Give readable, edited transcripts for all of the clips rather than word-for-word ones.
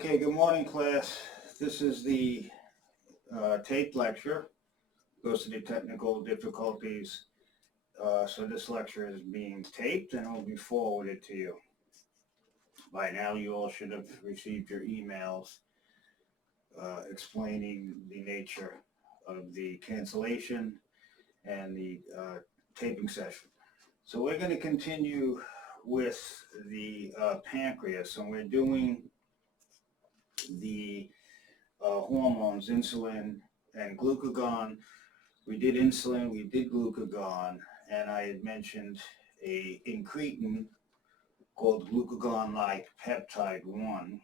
Okay, good morning, class. This is the taped lecture. Goes to the technical difficulties. So this lecture is being taped and will be forwarded to you. By now, you all should have received your emails explaining the nature of the cancellation and the taping session. So we're going to continue with the pancreas, and we're doing the hormones, insulin and glucagon. We did insulin, we did glucagon, and I had mentioned a incretin called glucagon-like peptide 1.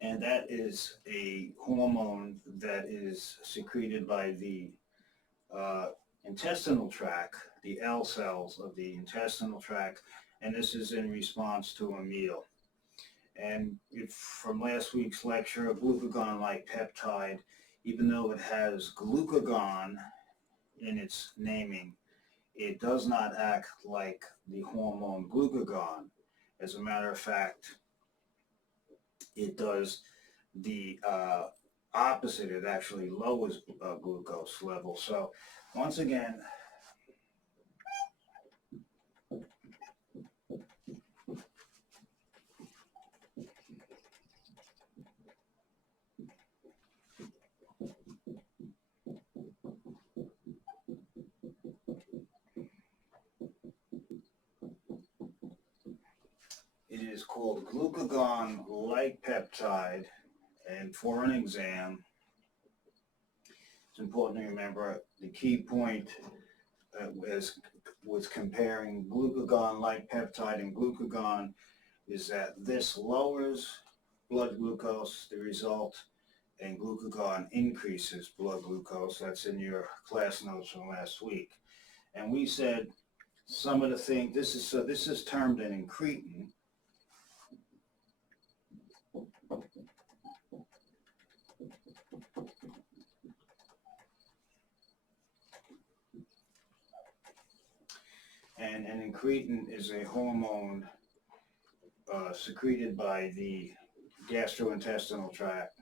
And that is a hormone that is secreted by the intestinal tract, the L cells of the intestinal tract, and this is in response to a meal. And from last week's lecture, a glucagon-like peptide, even though it has glucagon in its naming, it does not act like the hormone glucagon. As a matter of fact, it does the opposite. It actually lowers glucose level. So once again, it is called glucagon-like peptide, and for an exam, it's important to remember the key point was comparing glucagon-like peptide and glucagon is that this lowers blood glucose, the result, and glucagon increases blood glucose. That's in your class notes from last week. And we said some of the things, this is termed an incretin. And an incretin is a hormone secreted by the gastrointestinal tract.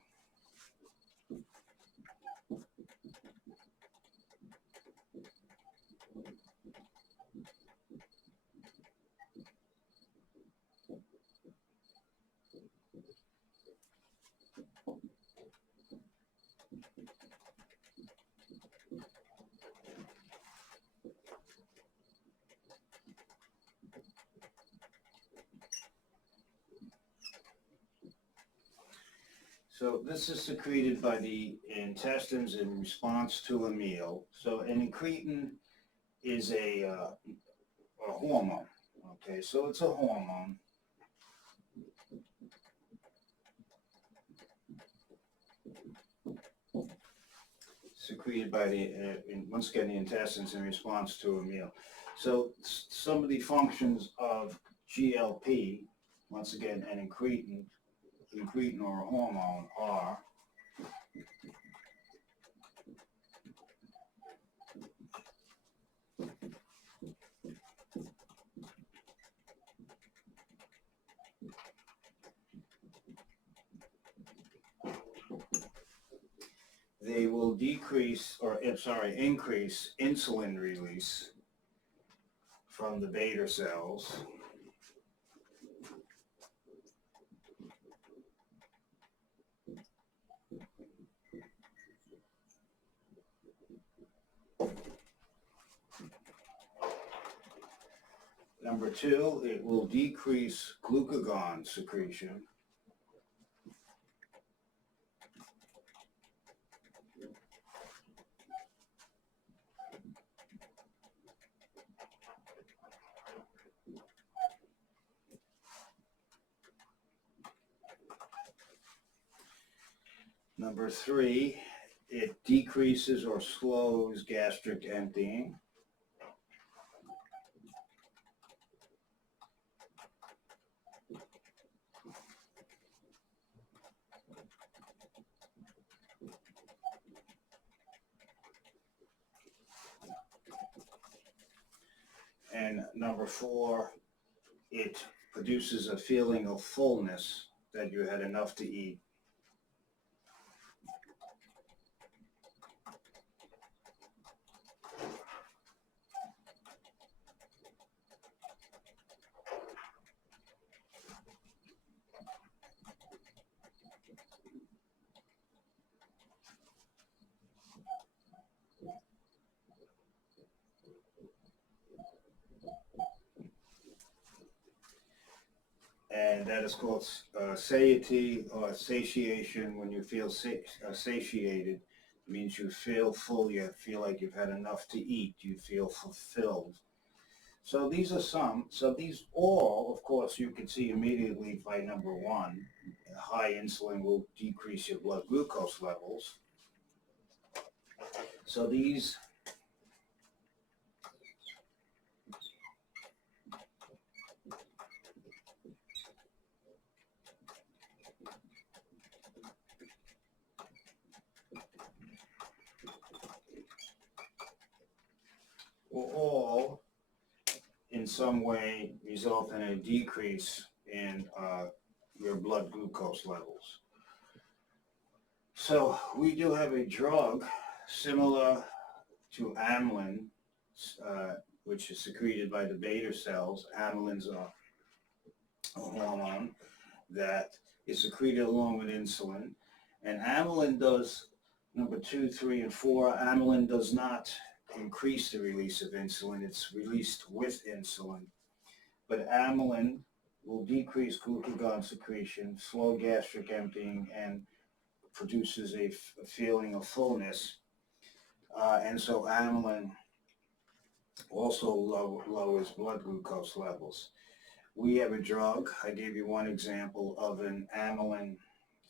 So this is secreted by the intestines in response to a meal. So an incretin is a hormone. Okay, so it's a hormone. Secreted by the, once again, the intestines in response to a meal. So some of the functions of GLP, once again, an incretin or a hormone are they will increase insulin release from the beta cells. Number 2, it will decrease glucagon secretion. Number 3, it decreases or slows gastric emptying. And number 4, it produces a feeling of fullness that you had enough to eat. And that is called satiety or satiation. When you feel satiated, it means you feel full, you feel like you've had enough to eat, you feel fulfilled. So these are some. So these all, of course, you can see immediately by number one, high insulin will decrease your blood glucose levels. So these will all in some way result in a decrease in your blood glucose levels. So we do have a drug similar to amylin, which is secreted by the beta cells. Amylin's a hormone that is secreted along with insulin. And amylin does, number 2, 3, and 4, amylin does not increase the release of insulin. It's released with insulin. But amylin will decrease glucagon secretion, slow gastric emptying, and produces a feeling of fullness. And so amylin also lowers blood glucose levels. We have a drug. I gave you one example of an amylin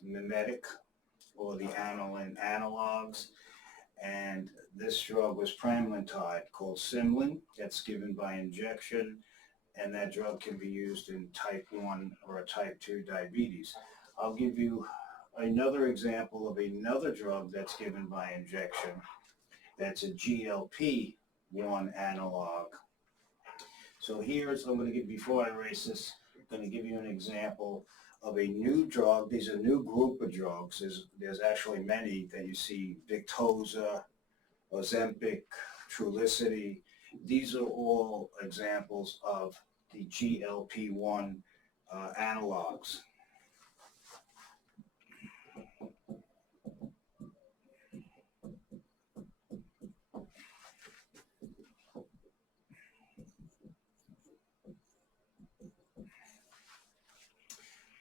mimetic or the amylin analogs. And this drug was pramlintide called Simlin. That's given by injection. And that drug can be used in type 1 or type 2 diabetes. I'll give you another example of another drug that's given by injection. That's a GLP-1 analog. So here's, I'm going to give, before I erase this, I'm going to give you an example of a new drug. These are a new group of drugs. There's actually many that you see: Victoza, Ozempic, Trulicity. These are all examples of the GLP-1 analogs.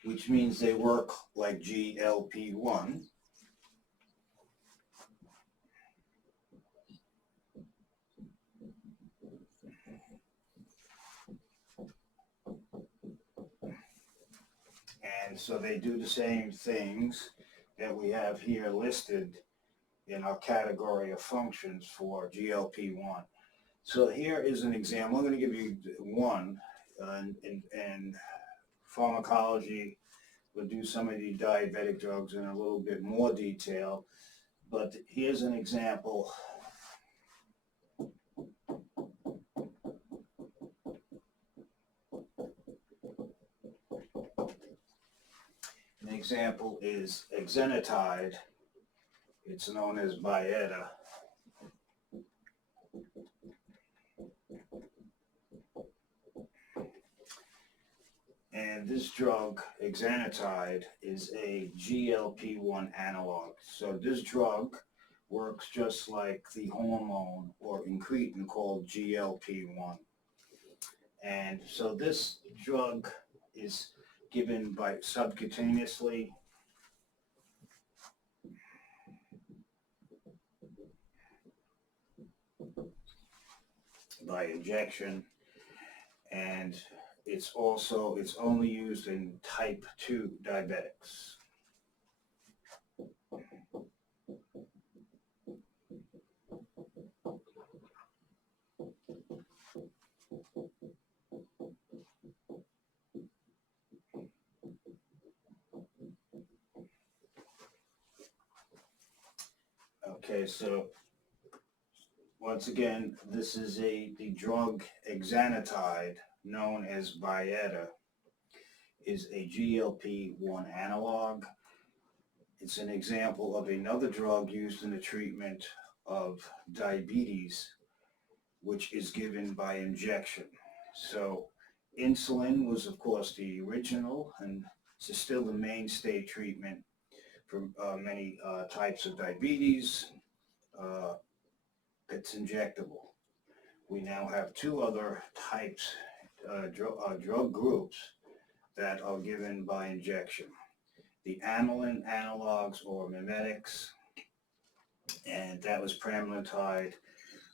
Which means they work like GLP-1. And so they do the same things that we have here listed in our category of functions for GLP-1. So here is an example. I'm going to give you one. In pharmacology, we'll do some of the diabetic drugs in a little bit more detail. But here's an example. An example is exenatide. It's known as Byetta. And this drug, exenatide, is a GLP-1 analog. So this drug works just like the hormone or incretin called GLP-1. And so this drug is given by subcutaneously. By injection, and it's only used in type 2 diabetics. Okay, so once again, this is the drug exenatide, known as Byetta. is a GLP-1 analog. It's an example of another drug used in the treatment of diabetes, which is given by injection. So insulin was, of course, the original, and it's still the mainstay treatment for many types of diabetes. Uh, it's injectable. We now have two other types, drug groups that are given by injection. The amylin analogs or mimetics, and that was pramlintide,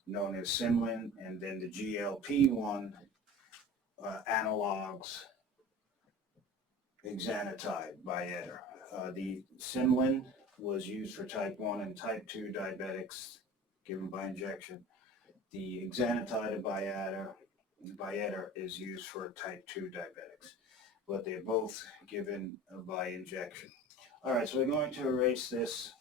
known as Simlin, and then the GLP-1 analogs, exenatide, Bietta. The Simlin was used for type 1 and type 2 diabetics given by injection. The exenatide of Bietta is used for type 2 diabetics, but they're both given by injection. All right, so we're going to erase this.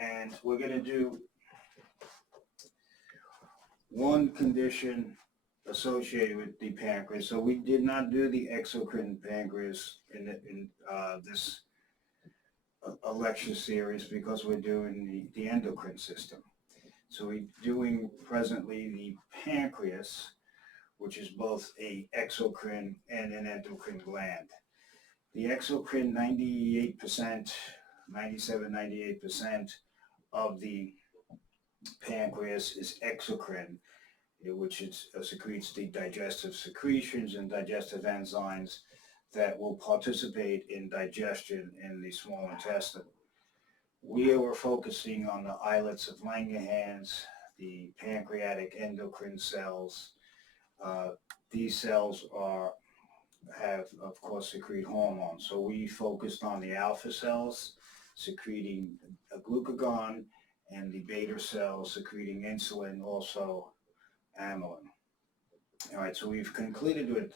And we're going to do one condition associated with the pancreas. So we did not do the exocrine pancreas in this lecture series because we're doing the endocrine system. So we're doing presently the pancreas, which is both a exocrine and an endocrine gland. The exocrine, 98%, 98% of the pancreas is exocrine, which secretes the digestive secretions and digestive enzymes that will participate in digestion in the small intestine. We were focusing on the islets of Langerhans, the pancreatic endocrine cells. These cells have, of course, secrete hormones. So we focused on the alpha cells secreting a glucagon, and the beta cells secreting insulin, also amylin. All right, so we've concluded with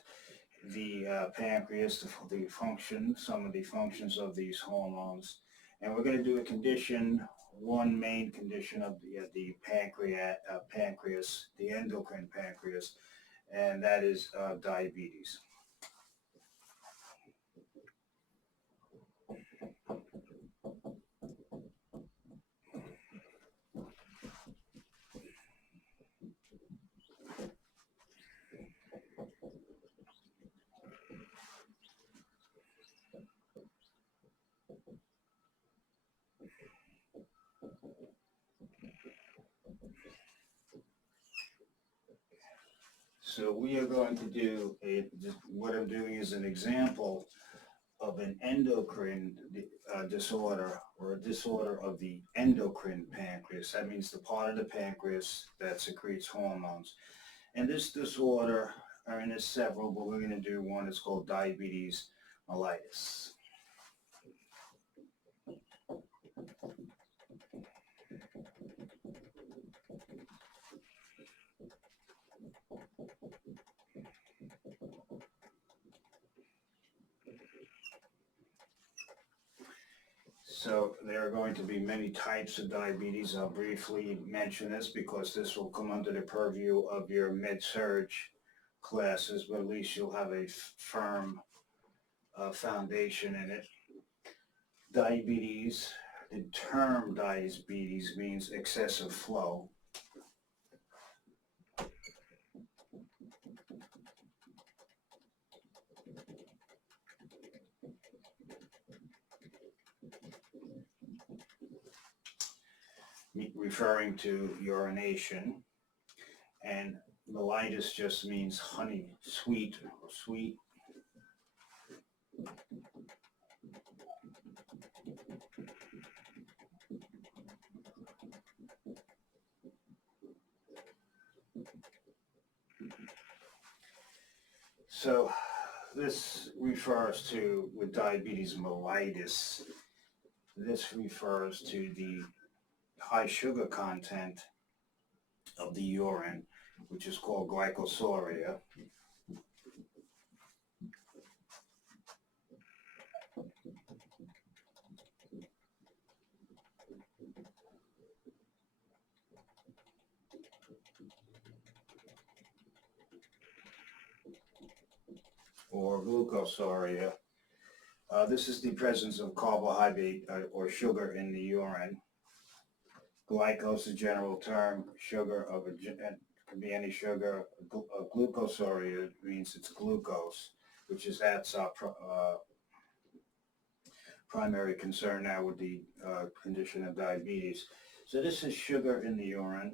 the pancreas, the function, some of the functions of these hormones, and we're going to do a condition, one main condition of the pancreas, the endocrine pancreas, and that is diabetes. So we are going to do what I'm doing is an example of an endocrine disorder, or a disorder of the endocrine pancreas. That means the part of the pancreas that secretes hormones. And this disorder, and there's several, but we're going to do one. It's called diabetes mellitus. So there are going to be many types of diabetes. I'll briefly mention this because this will come under the purview of your med-surg classes, but at least you'll have a firm foundation in it. Diabetes, the term diabetes means excessive flow. Referring to urination, and mellitus just means honey, sweet, or sweet. So this refers to, with diabetes mellitus, This refers to the high sugar content of the urine, which is called glycosuria. Or glucosuria. This is the presence of carbohydrate or sugar in the urine. Glycose is a general term. Sugar of a can be any sugar. Glucosuria means it's glucose, which is that's our primary concern now with the condition of diabetes. So this is sugar in the urine.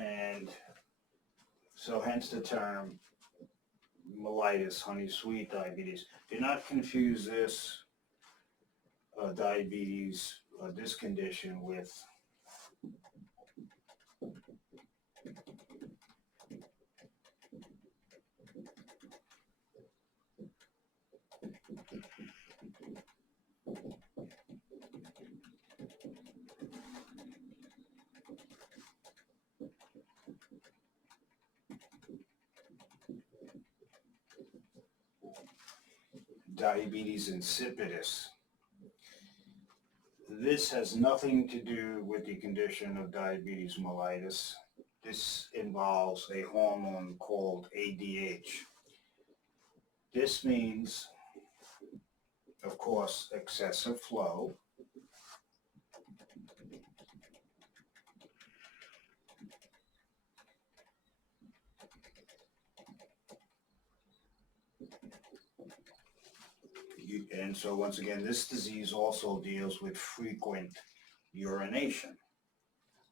And so hence the term mellitus, honey sweet diabetes. Do not confuse this diabetes, this condition with diabetes insipidus. This has nothing to do with the condition of diabetes mellitus. This involves a hormone called ADH. This means, of course, excessive flow. And so once again, this disease also deals with frequent urination.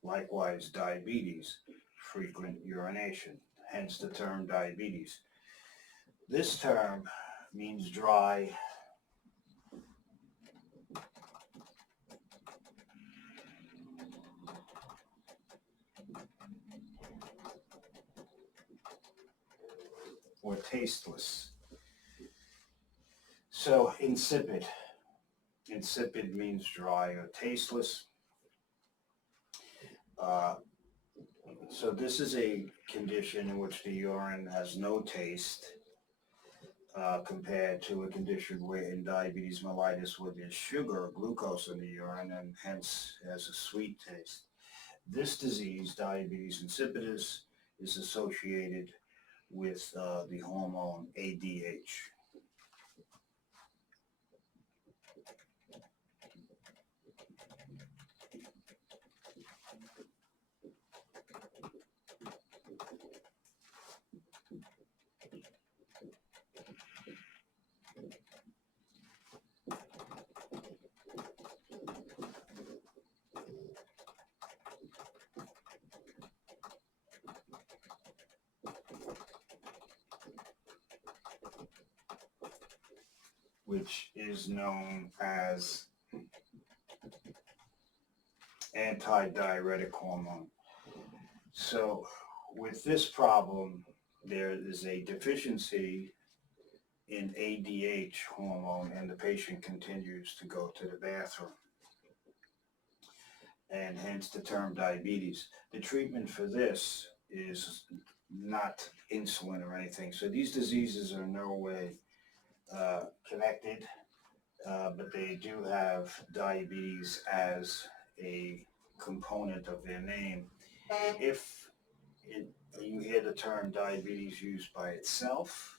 Likewise, diabetes, frequent urination, hence the term diabetes. This term means dry or tasteless. So insipid. Insipid means dry or tasteless. So this is a condition in which the urine has no taste compared to a condition where in diabetes mellitus where there's sugar or glucose in the urine and hence has a sweet taste. This disease, diabetes insipidus, is associated with the hormone ADH. Which is known as antidiuretic hormone. So with this problem, there is a deficiency in ADH hormone and the patient continues to go to the bathroom. And hence the term diabetes. The treatment for this is not insulin or anything. So these diseases are in no way connected, but they do have diabetes as a component of their name. If you hear the term diabetes used by itself,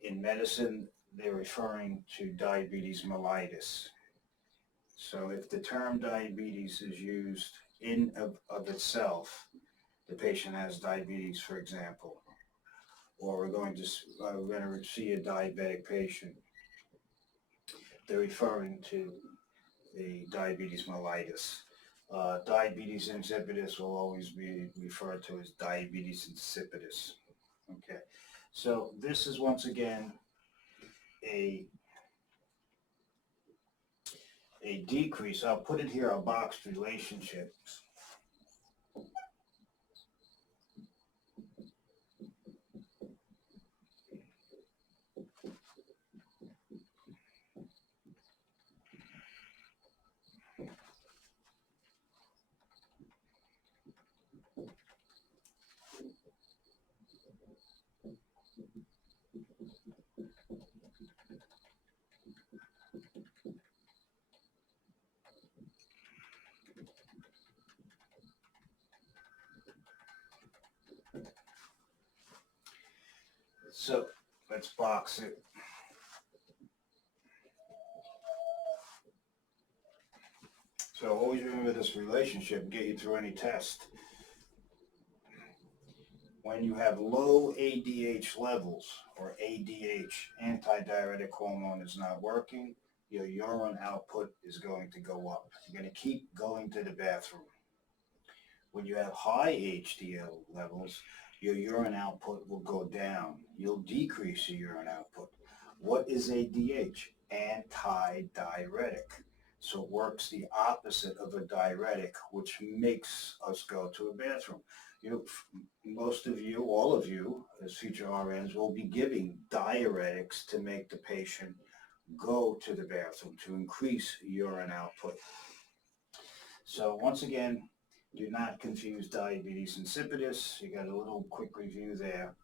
in medicine, they're referring to diabetes mellitus. So if the term diabetes is used in of itself, the patient has diabetes, for example, or we're going to see a diabetic patient, they're referring to the diabetes mellitus. Diabetes insipidus will always be referred to as diabetes insipidus. Okay, so this is once again a a decrease. I'll put it here, a boxed relationships. So let's box it. So always remember this relationship, get you through any test. When you have low ADH levels, or ADH, antidiuretic hormone, is not working, your urine output is going to go up. You're going to keep going to the bathroom. When you have high HDL levels, your urine output will go down. You'll decrease your urine output. What is ADH? Antidiuretic. So it works the opposite of a diuretic, which makes us go to a bathroom. Most of you, all of you, as future RNs, will be giving diuretics to make the patient go to the bathroom, to increase urine output. So once again, do not confuse diabetes insipidus. You got a little quick review there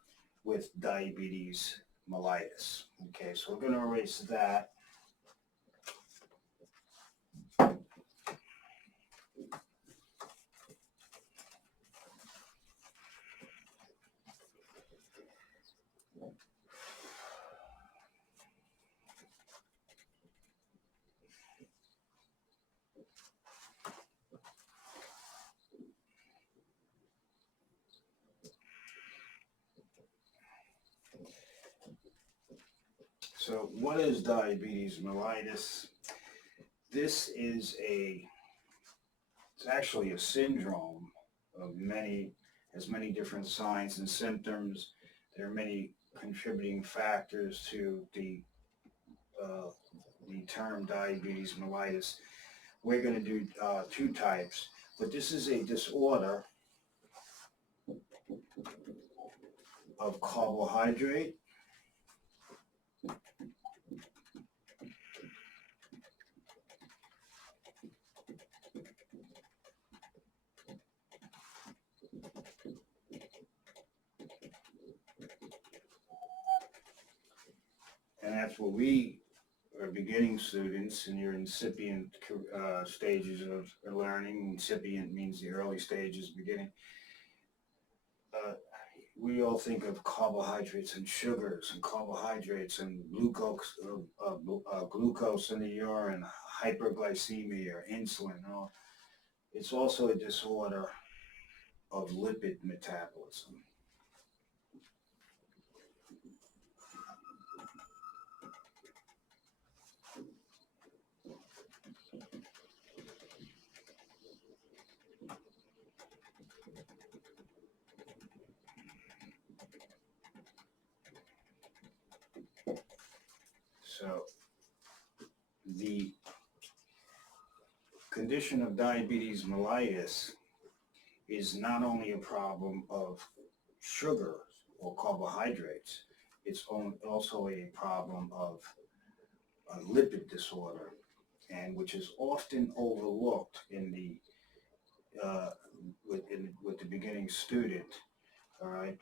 with diabetes mellitus. Okay, so we're going to erase that. So what is diabetes mellitus? This is it's actually a syndrome of has many different signs and symptoms. There are many contributing factors to the term diabetes mellitus. We're going to do two types, but this is a disorder of carbohydrate and that's what we are beginning students in your incipient stages of learning. Incipient means the early stages, beginning. We all think of carbohydrates and sugars and carbohydrates and glucose in the urine, hyperglycemia or insulin. No, it's also a disorder of lipid metabolism. So the condition of diabetes mellitus is not only a problem of sugar or carbohydrates, it's also a problem of a lipid disorder, and which is often overlooked in the with the beginning student. All right,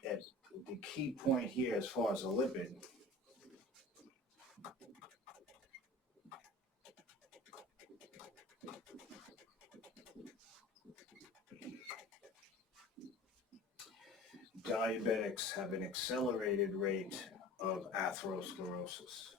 the key point here as far as a lipid, diabetics have an accelerated rate of atherosclerosis.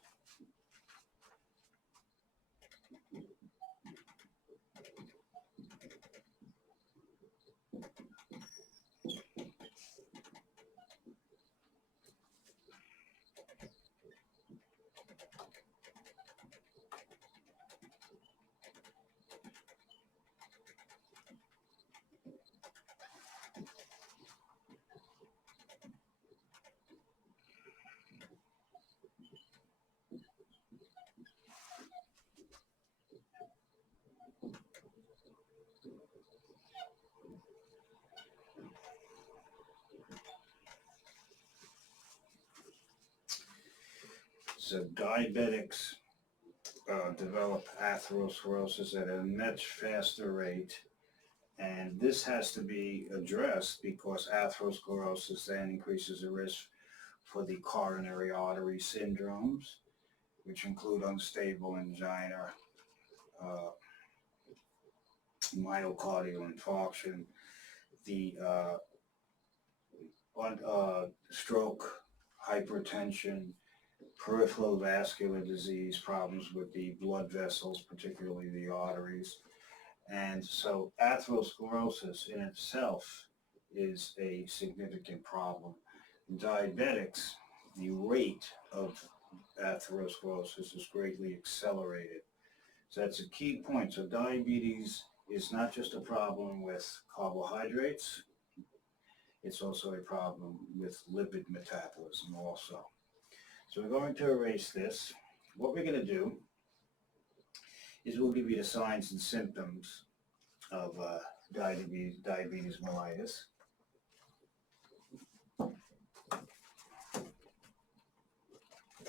So diabetics develop atherosclerosis at a much faster rate, and this has to be addressed because atherosclerosis then increases the risk for the coronary artery syndromes, which include unstable angina, uh, myocardial infarction, the stroke, hypertension, peripheral vascular disease, problems with the blood vessels, particularly the arteries. And so atherosclerosis in itself is a significant problem. In diabetics, the rate of atherosclerosis is greatly accelerated. So that's a key point. So diabetes is not just a problem with carbohydrates, it's also a problem with lipid metabolism also. So we're going to erase this. What we're going to do is we'll give you the signs and symptoms of diabetes mellitus.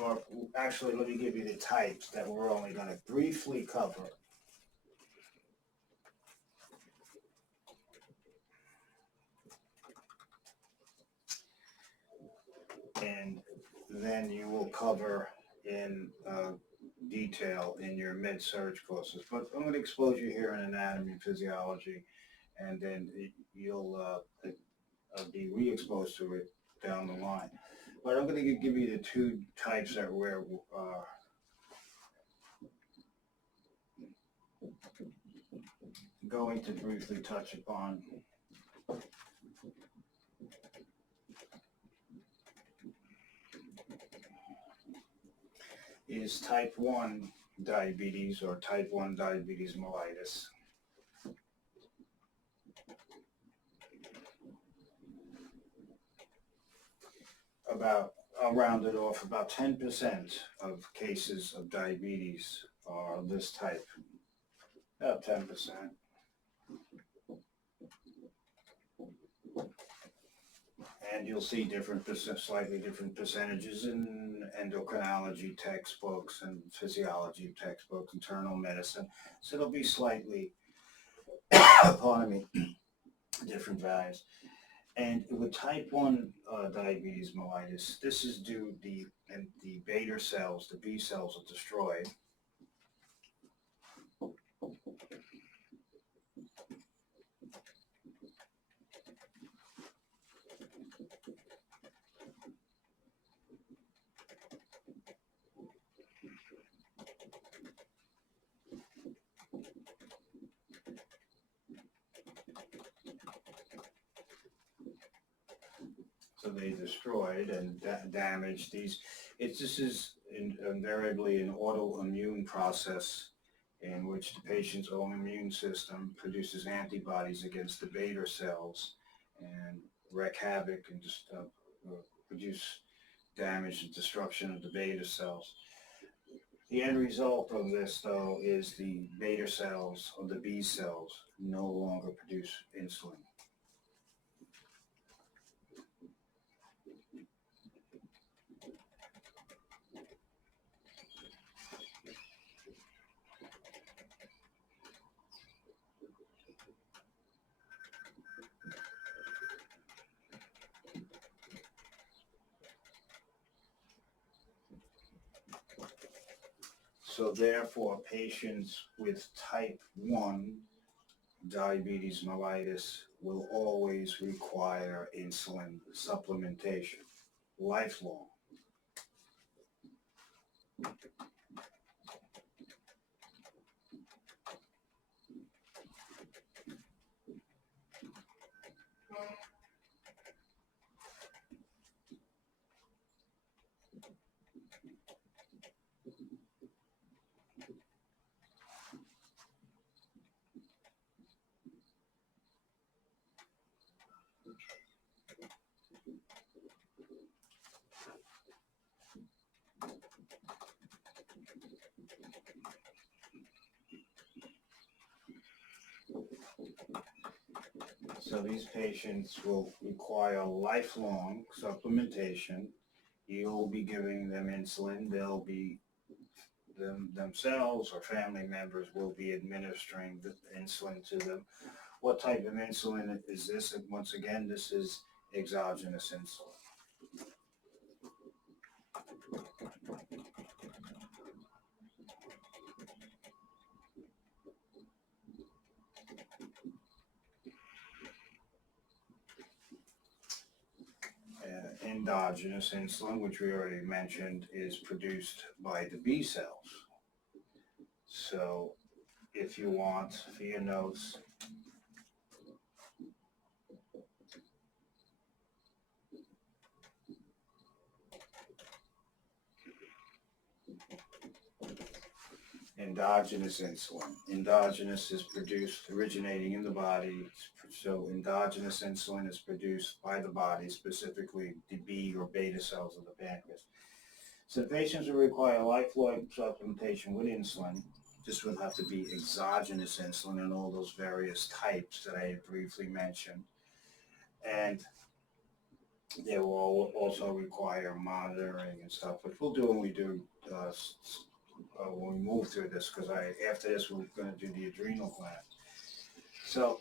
Or actually, let me give you the types that we're only going to briefly cover. And then you will cover in detail in your med-surg courses. But I'm going to expose you here in anatomy and physiology, and then you'll be re-exposed to it down the line. But I'm going to give you the two types that we're going to briefly touch upon. Is type 1 diabetes or type 1 diabetes mellitus. I'll round it off, about 10% of cases of diabetes are this type, about 10%. And you'll see slightly different percentages in endocrinology textbooks and physiology textbooks, internal medicine. So it'll be slightly, pardon me, different values. And with type 1 diabetes mellitus, this is due the beta cells, the B cells are destroyed. So they destroyed and damaged these. This is invariably an autoimmune process in which the patient's own immune system produces antibodies against the beta cells and wreak havoc and just produce damage and destruction of the beta cells. The end result of this, though, is the beta cells or the B cells no longer produce insulin. So therefore, patients with type 1 diabetes mellitus will always require insulin supplementation, lifelong. So these patients will require lifelong supplementation, You'll be giving them insulin. They'll be themselves or family members will be administering the insulin to them. What type of insulin is this? And once again, this is exogenous insulin. Endogenous insulin, which we already mentioned, is produced by the B cells. So if you want, for your notes, endogenous insulin. Endogenous is produced originating in the body. So endogenous insulin is produced by the body, specifically the B or beta cells of the pancreas. So patients will require lifelong supplementation with insulin. This will have to be exogenous insulin and all those various types that I briefly mentioned. And they will also require monitoring and stuff, which we'll do when we do when we move through this, because after this we're going to do the adrenal gland. So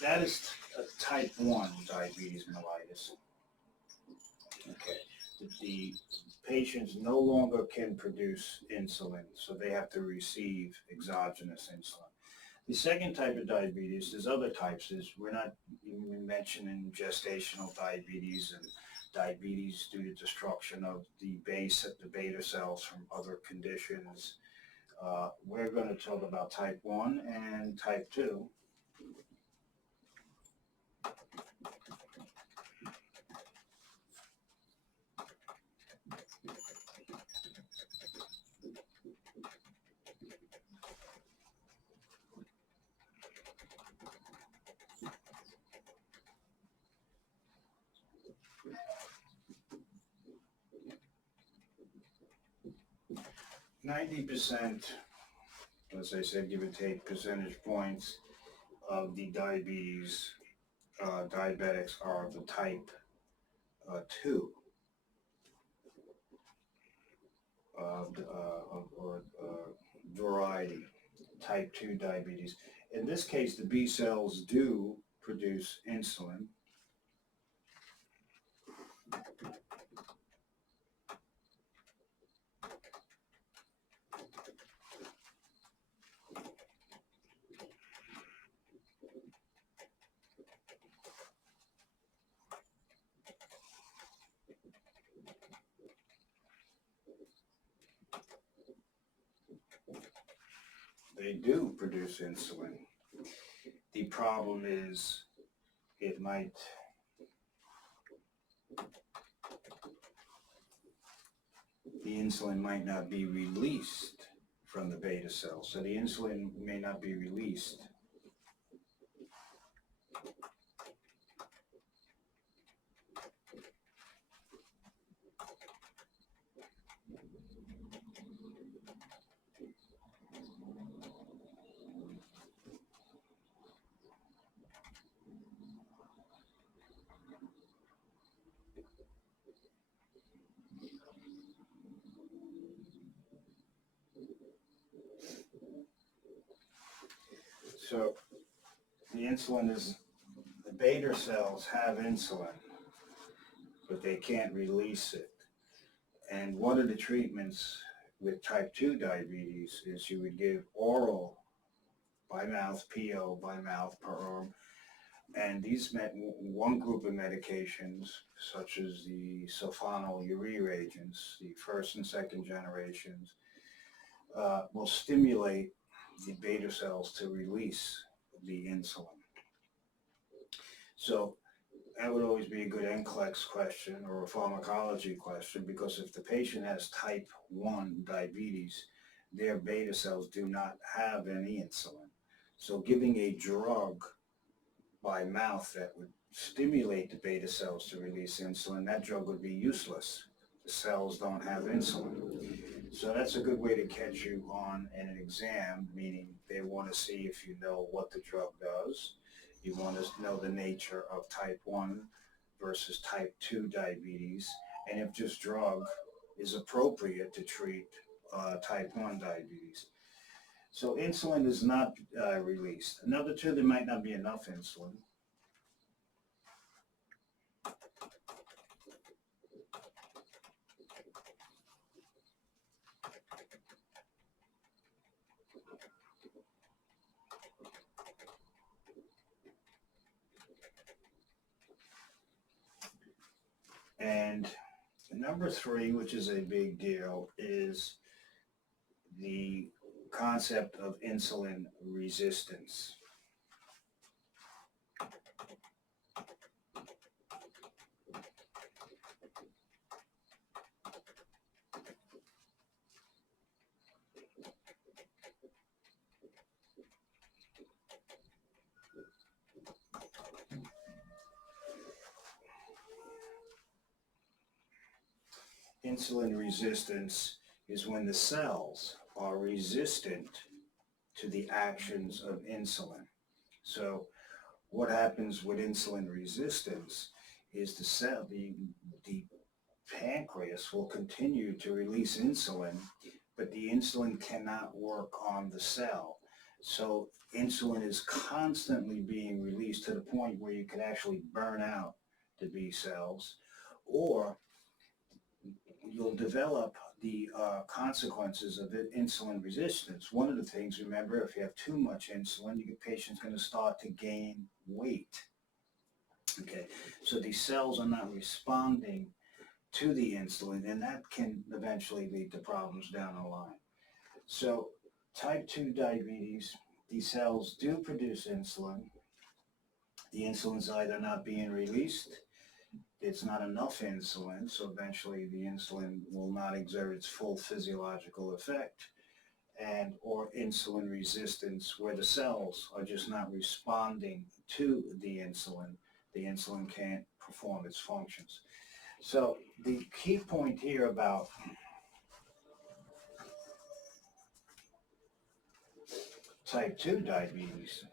that is type 1 diabetes mellitus. Okay, the patients no longer can produce insulin, so they have to receive exogenous insulin. The second type of diabetes, there's other types, we're not even mentioning gestational diabetes and diabetes due to destruction of the beta cells from other conditions. We're going to talk about type 1 and type 2. %, as I said, give or take percentage points of the diabetics are the type 2 variety, type 2 diabetes. In this case, the B cells do produce insulin. They do produce insulin. The problem is the insulin might not be released from the beta cell. So the insulin may not be released. So the beta cells have insulin, but they can't release it. And one of the treatments with type 2 diabetes is you would give oral by mouth, PO by mouth per arm. And these one group of medications, such as the sulfonylurea agents, the first and second generations, will stimulate the beta cells to release the insulin. So that would always be a good NCLEX question or a pharmacology question, because if the patient has type 1 diabetes, their beta cells do not have any insulin. So giving a drug by mouth that would stimulate the beta cells to release insulin, that drug would be useless. The cells don't have insulin. So that's a good way to catch you on an exam, meaning they want to see if you know what the drug does. You want to know the nature of type 1 versus type 2 diabetes, and if this drug is appropriate to treat type 1 diabetes. So insulin is not released. Another two, there might not be enough insulin. And number three, which is a big deal, is the concept of insulin resistance. Insulin resistance is when the cells are resistant to the actions of insulin. So what happens with insulin resistance is the pancreas will continue to release insulin, but the insulin cannot work on the cell. So insulin is constantly being released to the point where you can actually burn out the B cells, or you'll develop the consequences of insulin resistance. One of the things, remember, if you have too much insulin, your patient's going to start to gain weight. Okay, so these cells are not responding to the insulin, and that can eventually lead to problems down the line. So type 2 diabetes, these cells do produce insulin. The insulin's either not being released, it's not enough insulin, so eventually the insulin will not exert its full physiological effect, and or insulin resistance, where the cells are just not responding to the insulin can't perform its functions. So the key point here about type 2 diabetes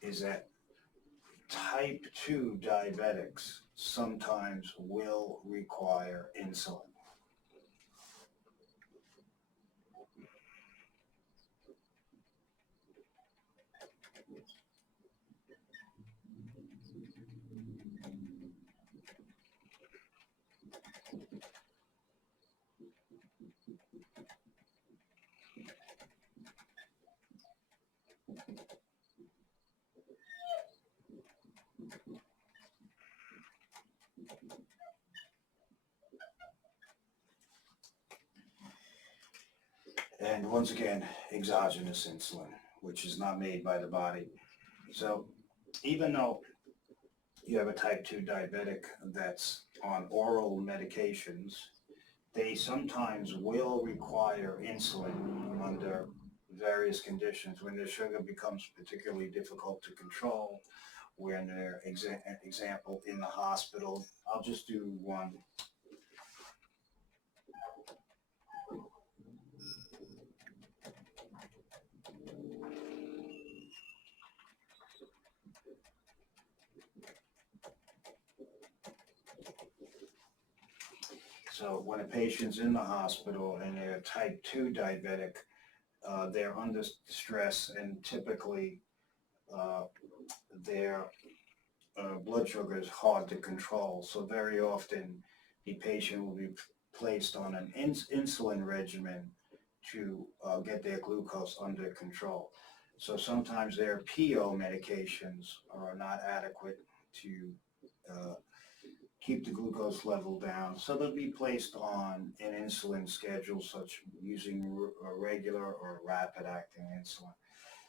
is that type 2 diabetics sometimes will require insulin. And once again, exogenous insulin, which is not made by the body. So even though you have a type 2 diabetic that's on oral medications, they sometimes will require insulin under various conditions when their sugar becomes particularly difficult to control, when they're, example, in the hospital. I'll just do one. So when a patient's in the hospital and they're type 2 diabetic, they're under stress, and typically their blood sugar is hard to control. So very often the patient will be placed on an insulin regimen to get their glucose under control. So sometimes their PO medications are not adequate to keep the glucose level down. So they'll be placed on an insulin schedule, such using a regular or rapid acting insulin.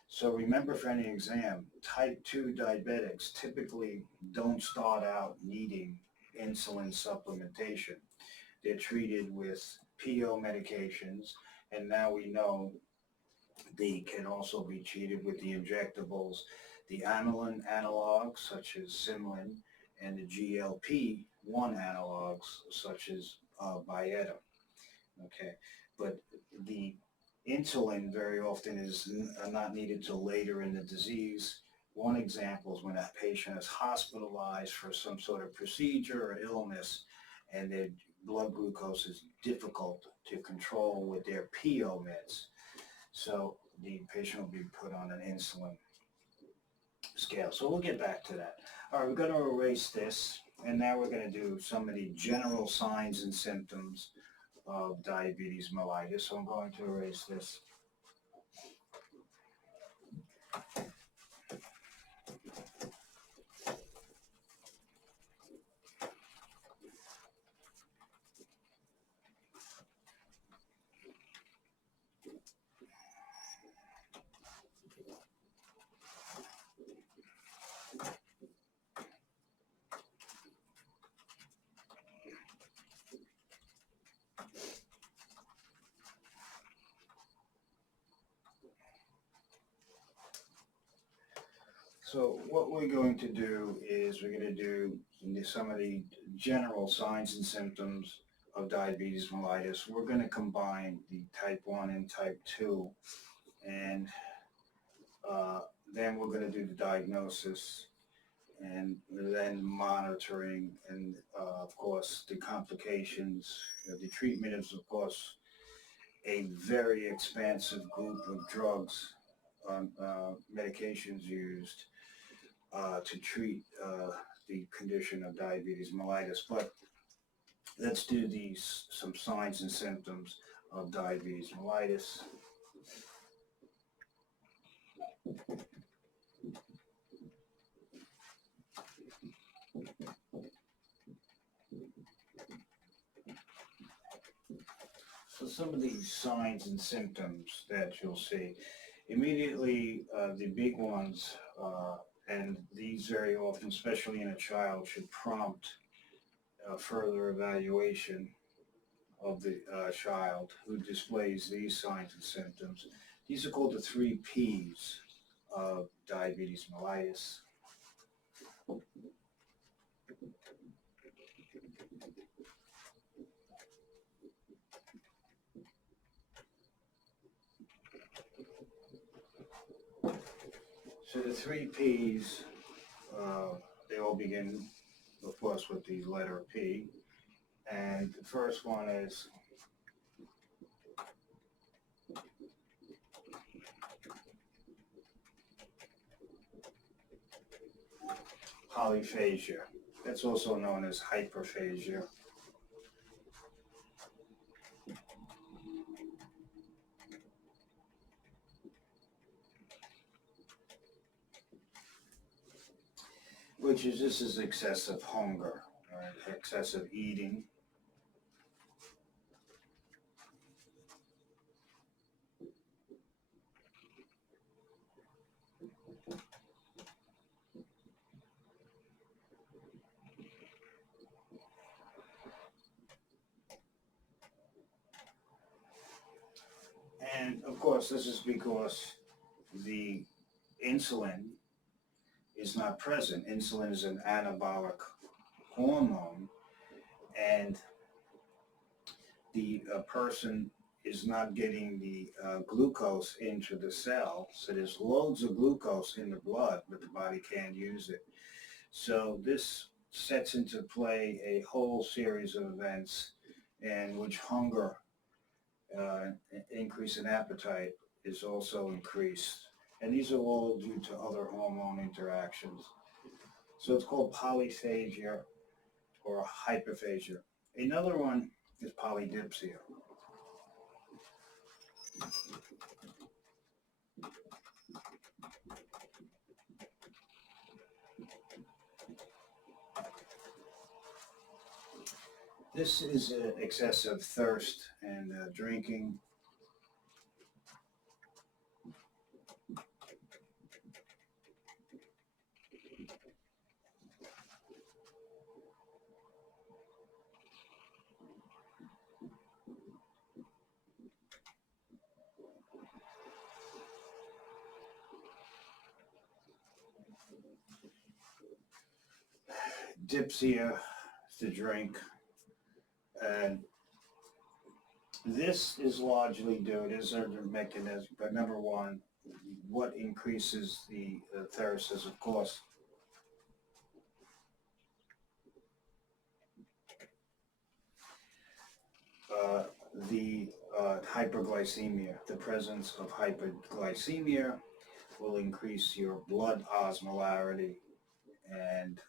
So remember, for any exam, type 2 diabetics typically don't start out needing insulin supplementation. They're treated with PO medications, and now we know they can also be treated with the injectables, the amylin analogs such as Simlin, and the GLP-1 analogs such as Byetta. Okay, but the Insulin very often is not needed till later in the disease. One example is when a patient is hospitalized for some sort of procedure or illness, and their blood glucose is difficult to control with their PO meds. So the patient will be put on an insulin scale. So we'll get back to that. All right, we're going to erase this, and now we're going to do some of the general signs and symptoms of diabetes mellitus. So I'm going to erase this. So what we're going to do is we're going to do some of the general signs and symptoms of diabetes mellitus. We're going to combine the type 1 and type 2, and uh, then we're going to do the diagnosis and then monitoring, and of course the complications. The treatment is of course a very expansive group of drugs, medications used to treat the condition of diabetes mellitus. But let's do some signs and symptoms of diabetes mellitus. So some of these signs and symptoms that you'll see, immediately the big ones, and these very often, especially in a child, should prompt further evaluation of the child who displays these signs and symptoms. These are called the 3 Ps of diabetes mellitus. So the 3 Ps, they all begin, of course, with the letter P. And the first one is polyphagia. That's also known as hyperphagia. This is excessive hunger, right? Excessive eating. And of course, this is because the insulin is not present. Insulin is an anabolic hormone, and the person is not getting the glucose into the cell. So there's loads of glucose in the blood, but the body can't use it. So this sets into play a whole series of events in which hunger, increase in appetite is also increased. And these are all due to other hormone interactions. So it's called polyphagia or hyperphagia. Another one is polydipsia. This is excessive thirst and drinking. Dipsia is to drink, and This is largely due, it is a mechanism, but number one, what increases the thirst is, of course, uh, the hyperglycemia. The presence of hyperglycemia will increase your blood osmolarity and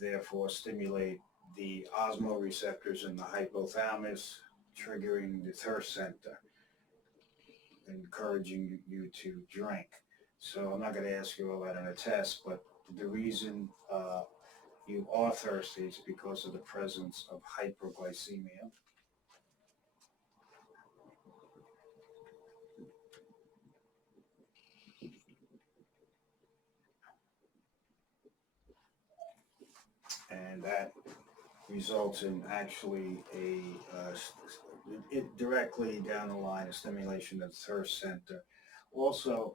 therefore stimulate the osmoreceptors in the hypothalamus, triggering the thirst center, encouraging you to drink. So I'm not going to ask you all that in a test, but the reason you are thirsty is because of the presence of hyperglycemia. And that results in actually it directly down the line, a stimulation of the thirst center. Also,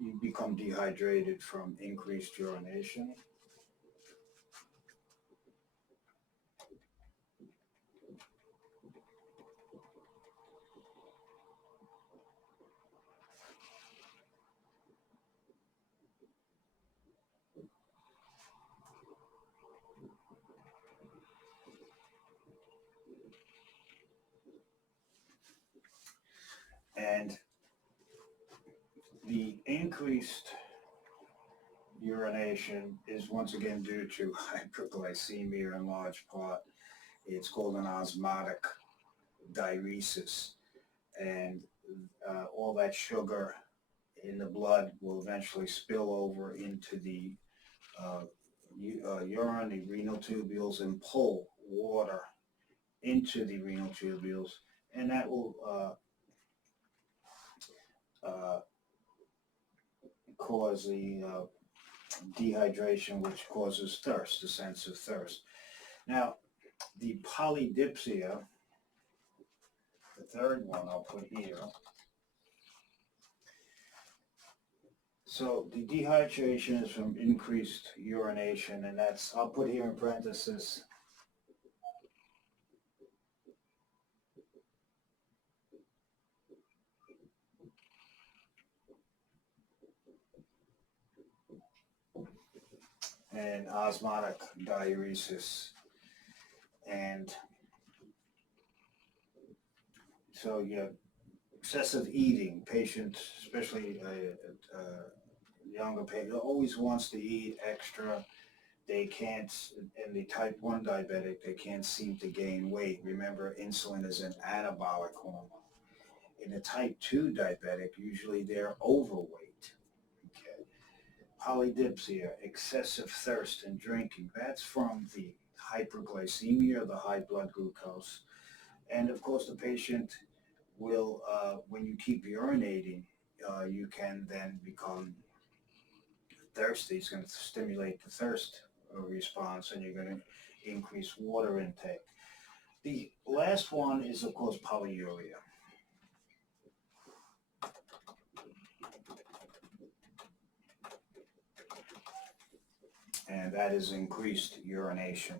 you become dehydrated from increased urination. And the increased urination is once again due to hyperglycemia in large part. It's called an osmotic diuresis. And all that sugar in the blood will eventually spill over into the urine, the renal tubules, and pull water into the renal tubules, and that will cause the dehydration, which causes thirst, a sense of thirst. Now, the polydipsia, the third one I'll put here. So the dehydration is from increased urination, and that's, I'll put here in parenthesis, and osmotic diuresis. And so you have excessive eating. Patients, especially younger patient, always wants to eat extra. They can't, in the type 1 diabetic, they can't seem to gain weight. Remember, insulin is an anabolic hormone. In a type 2 diabetic, usually they're overweight. Okay. Polydipsia, excessive thirst and drinking, that's from the hyperglycemia, the high blood glucose. And of course, the patient will, when you keep urinating, you can then become thirsty. It's going to stimulate the thirst response, and you're going to increase water intake. The last one is, of course, polyuria. And that is increased urination.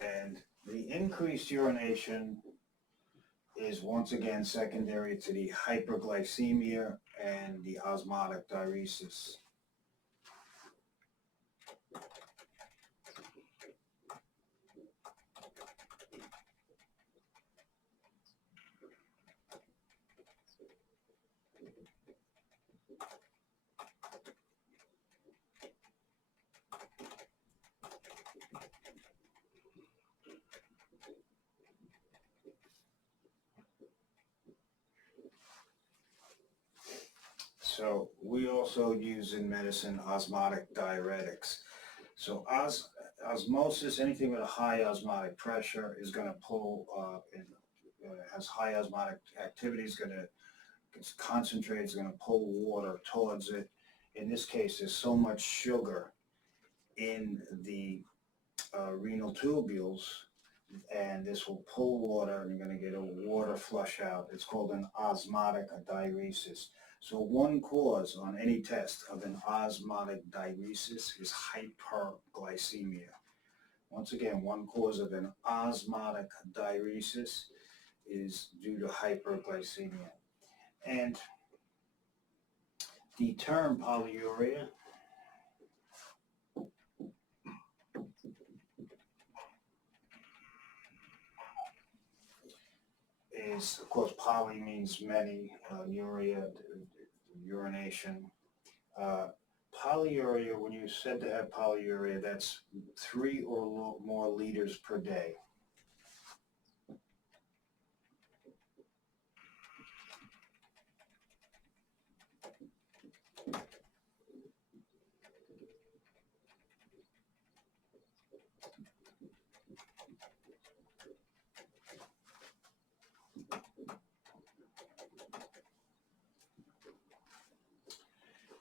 And the increased urination is once again secondary to the hyperglycemia and the osmotic diuresis. So we also use in medicine osmotic diuretics. So osmosis, anything with a high osmotic pressure is going to pull, has high osmotic activity, is going to concentrate, is going to pull water towards it. In this case, there's so much sugar in the renal tubules and this will pull water, and you're going to get a water flush out. It's called an osmotic diuresis. So one cause on any test of an osmotic diuresis is hyperglycemia. Once again, one cause of an osmotic diuresis is due to hyperglycemia. And the term polyuria is, of course, poly means many, urea, urination. Polyuria, when you said to have polyuria, that's 3 or more liters per day.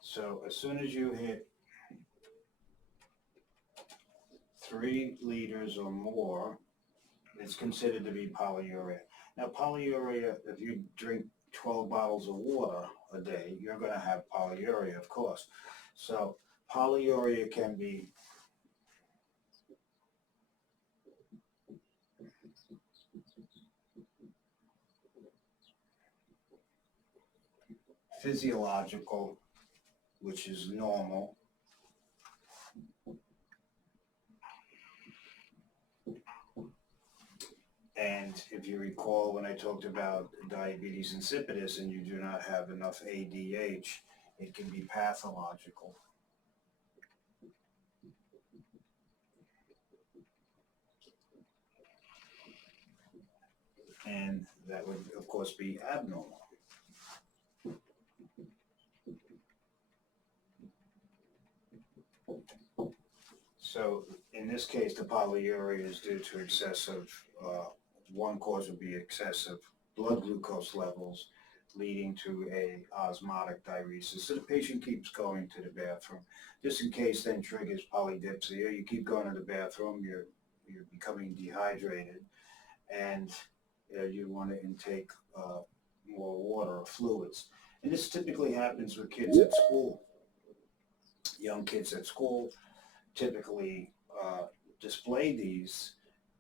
So as soon as you hit 3 liters or more, it's considered to be polyuria. Now, polyuria, if you drink 12 bottles of water a day, you're going to have polyuria, of course. So polyuria can be physiological, which is normal, and if you recall when I talked about diabetes insipidus and you do not have enough ADH, it can be pathological. And that would, of course, be abnormal. So in this case, the polyuria is due to excessive, one cause would be excessive blood glucose levels leading to a osmotic diuresis. So the patient keeps going to the bathroom. Just in case then triggers polydipsia. You keep going to the bathroom, you're becoming dehydrated, and you want to intake more water or fluids. And this typically happens with kids at school. Young kids at school typically display these,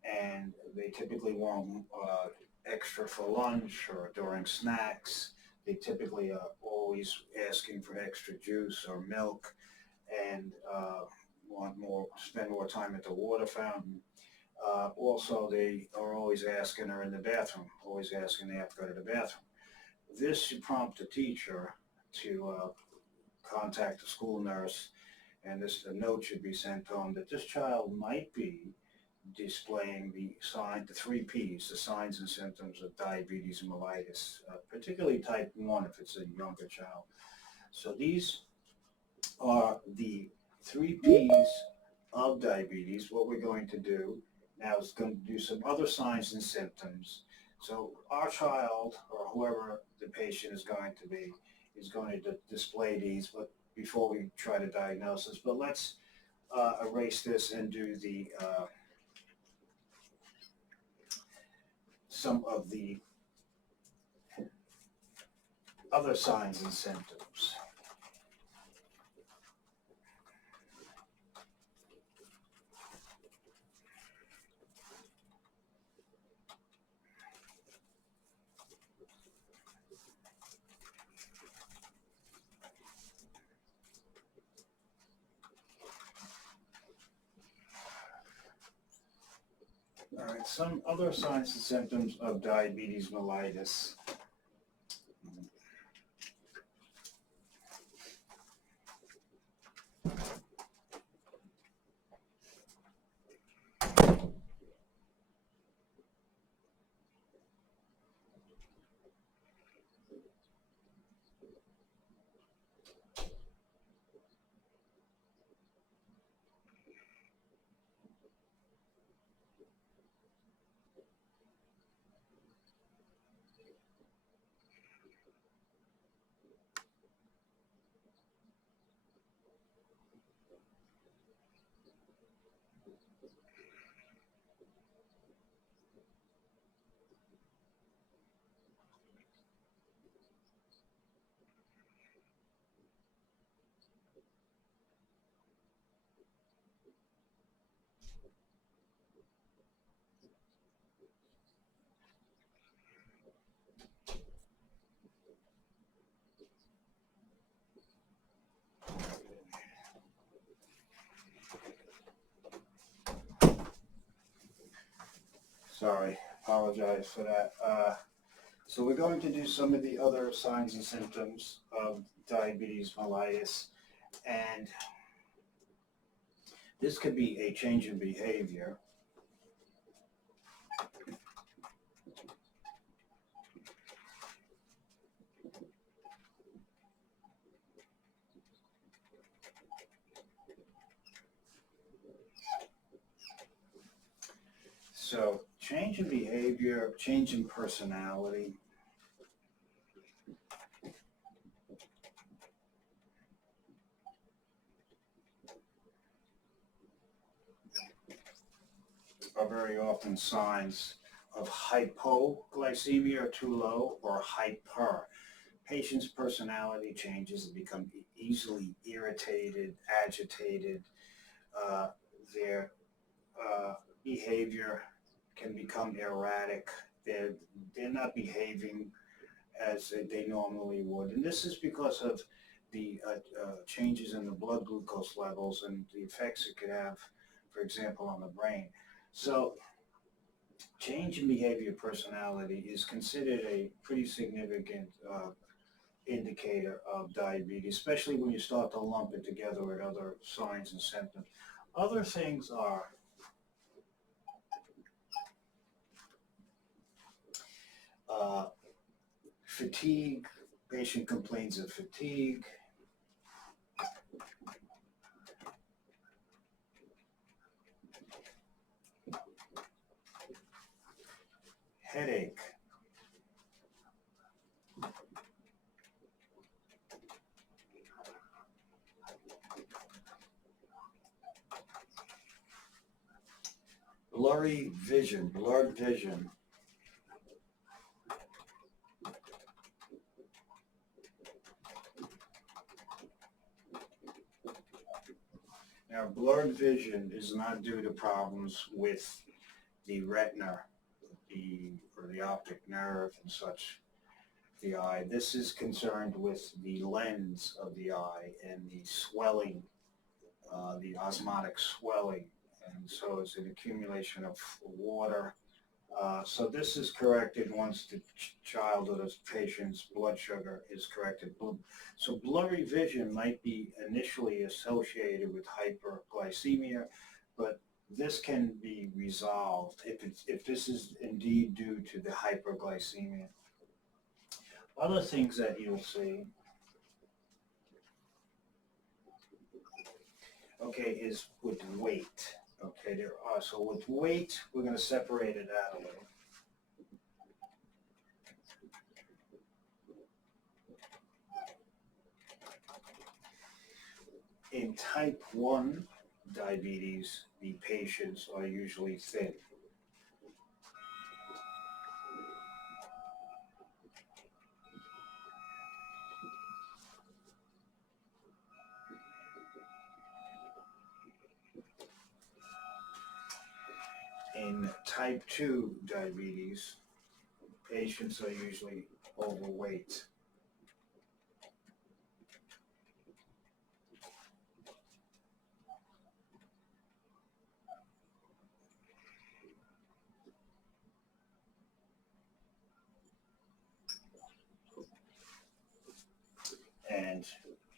and they typically want extra for lunch or during snacks. They typically are always asking for extra juice or milk, and spend more time at the water fountain. Also, they are always asking her in the bathroom, always asking they have to go to the bathroom. This should prompt the teacher to contact the school nurse, and a note should be sent home that this child might be displaying the 3 Ps, the signs and symptoms of diabetes mellitus, particularly type 1 if it's a younger child. So these are the 3 Ps of diabetes. What we're going to do now is going to do some other signs and symptoms. So our child, or whoever the patient is going to be, is going to display these, but before we try to diagnose this. But let's erase this and do some of the other signs and symptoms. All right, some other signs and symptoms of diabetes mellitus. Sorry, apologize for that. So we're going to do some of the other signs and symptoms of diabetes mellitus, and this could be a change in behavior. So change in behavior, change in personality. Are very often signs of hypoglycemia, too low, or hyper. Patients' personality changes and become easily irritated, agitated. Their behavior can become erratic. They're not behaving as they normally would, and this is because of the changes in the blood glucose levels and the effects it could have, for example, on the brain. So change in behavior personality is considered a pretty significant indicator of diabetes, especially when you start to lump it together with other signs and symptoms. Other things are fatigue. Patient complains of fatigue. Headache. Blurry vision, blurred vision. Now, blurred vision is not due to problems with the retina, or the optic nerve and such, the eye. This is concerned with the lens of the eye and the swelling, the osmotic swelling, and so it's an accumulation of water. So this is corrected once the child or the patient's blood sugar is corrected. So blurry vision might be initially associated with hyperglycemia, but this can be resolved if this is indeed due to the hyperglycemia. Other things that you'll see, okay, is with weight. Okay, there are, so with weight, we're going to separate it out a little. In type 1 diabetes, the patients are usually thin. In type 2 diabetes, patients are usually overweight. And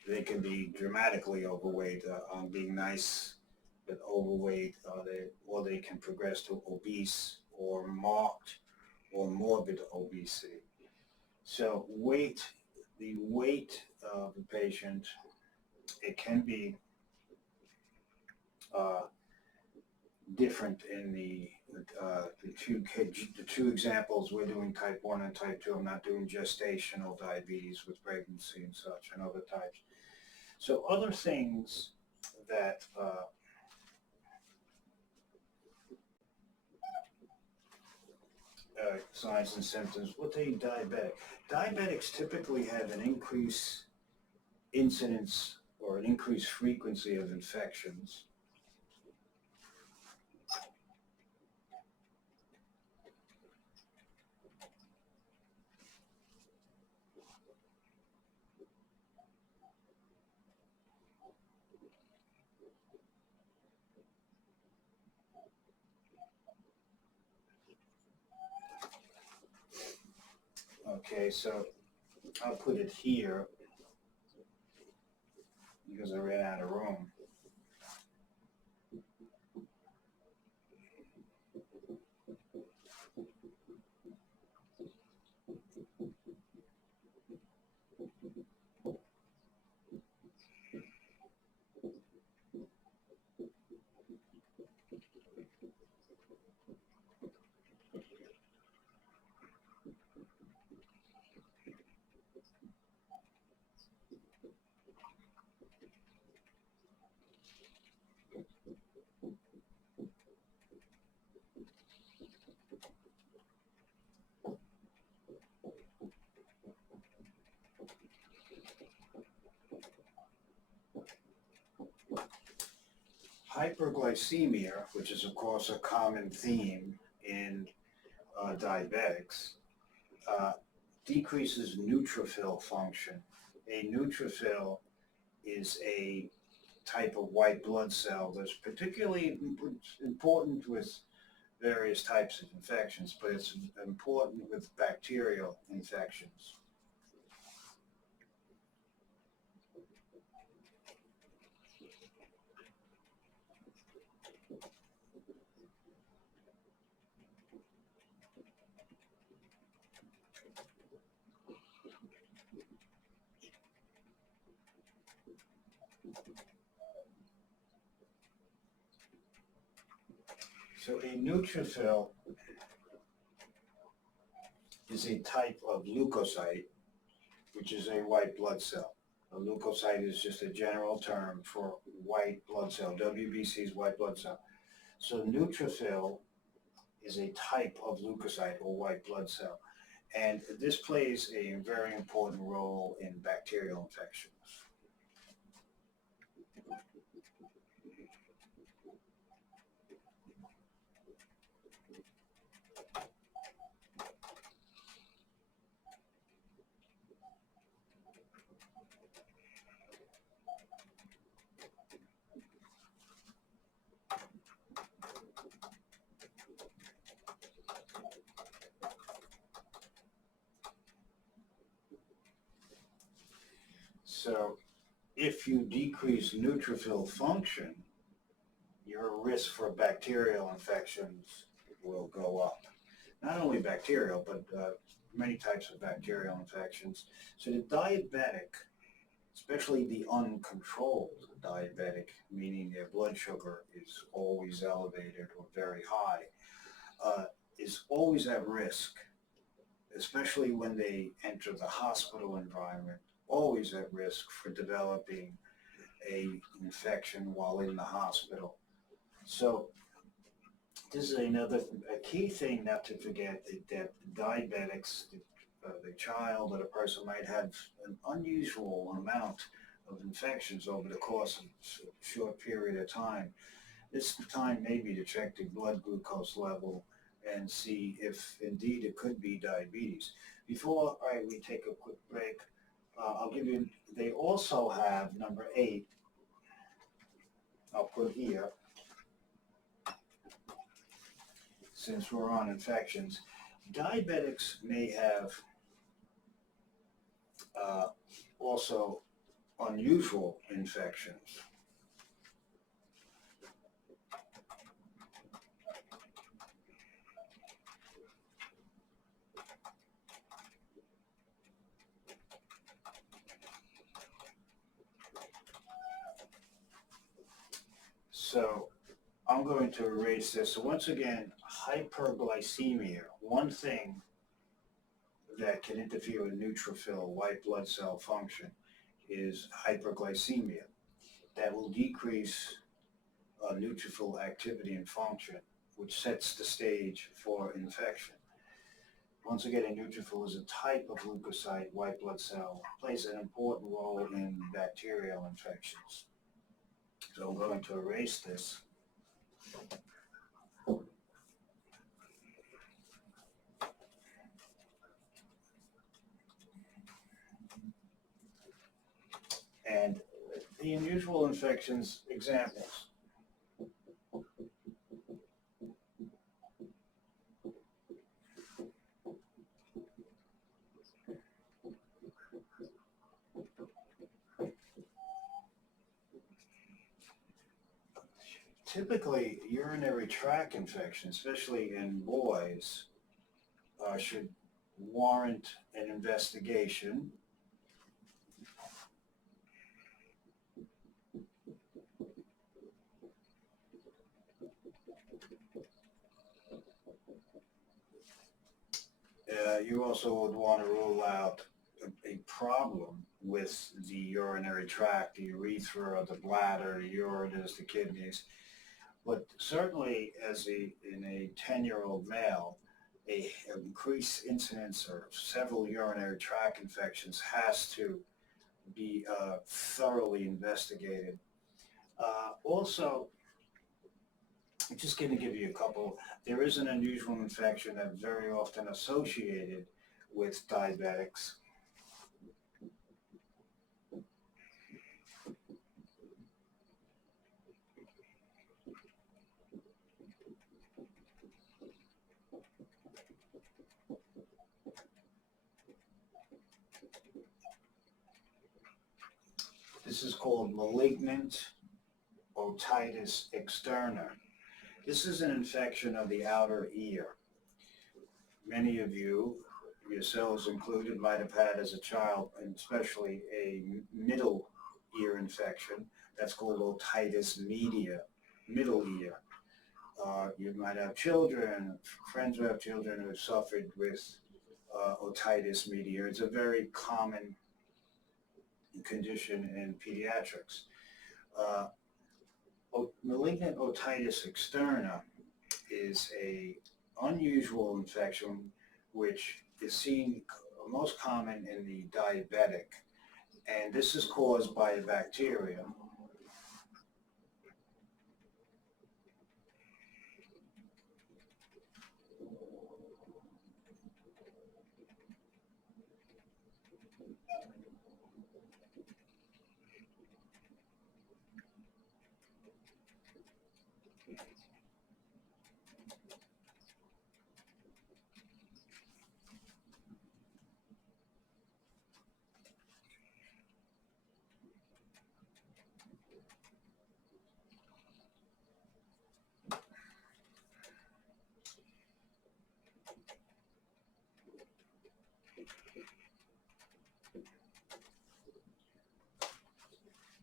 they can be dramatically overweight. I'm being nice, but overweight, or they can progress to obese or marked or morbid obesity. So weight, the weight of the patient, it can be different in the two examples. We're doing type 1 and type 2. I'm not doing gestational diabetes with pregnancy and such and other types. So other things that signs and symptoms with a diabetic. Diabetics typically have an increased incidence or an increased frequency of infections. Okay, so I'll put it here because I ran out of room. Hyperglycemia, which is of course a common theme in diabetics, uh, decreases neutrophil function. A neutrophil is a type of white blood cell that's particularly important with various types of infections, but it's important with bacterial infections. So a neutrophil is a type of leukocyte, which is a white blood cell. A leukocyte is just a general term for white blood cell. WBC is white blood cell. So neutrophil is a type of leukocyte or white blood cell. And this plays a very important role in bacterial infections. So if you decrease neutrophil function, your risk for bacterial infections will go up. Not only bacterial, but many types of bacterial infections. So the diabetic, especially the uncontrolled diabetic, meaning their blood sugar is always elevated or very high, is always at risk, especially when they enter the hospital environment, always at risk for developing a infection while in the hospital. So this is a key thing not to forget, that diabetics, the child or the person might have an unusual amount of infections over the course of a short period of time. This time maybe to check the blood glucose level and see if indeed it could be diabetes. Before we take a quick break, I'll give you, they also have number 8, I'll put here, since we're on infections. Diabetics may have also unusual infections. So I'm going to erase this. So once again, hyperglycemia, one thing that can interfere with neutrophil white blood cell function is hyperglycemia. That will decrease neutrophil activity and function, which sets the stage for infection. Once again, a neutrophil is a type of leukocyte, white blood cell, plays an important role in bacterial infections. So I'm going to erase this. And the unusual infections examples. Typically, urinary tract infection, especially in boys, should warrant an investigation. You also would want to rule out a problem with the urinary tract, the urethra, the bladder, the ureters, the kidneys. But certainly, in a 10-year-old male, a increased incidence of several urinary tract infections has to be thoroughly investigated. Also, I'm just going to give you a couple. There is an unusual infection that's very often associated with diabetics. This is called malignant otitis externa. This is an infection of the outer ear. Many of you, yourselves included, might have had as a child, and especially a middle ear infection. That's called otitis media, middle ear. You might have children, friends who have children who have suffered with otitis media. It's a very common condition in pediatrics. Uh, Malignant otitis externa is a unusual infection which is seen most common in the diabetic, and this is caused by a bacterium.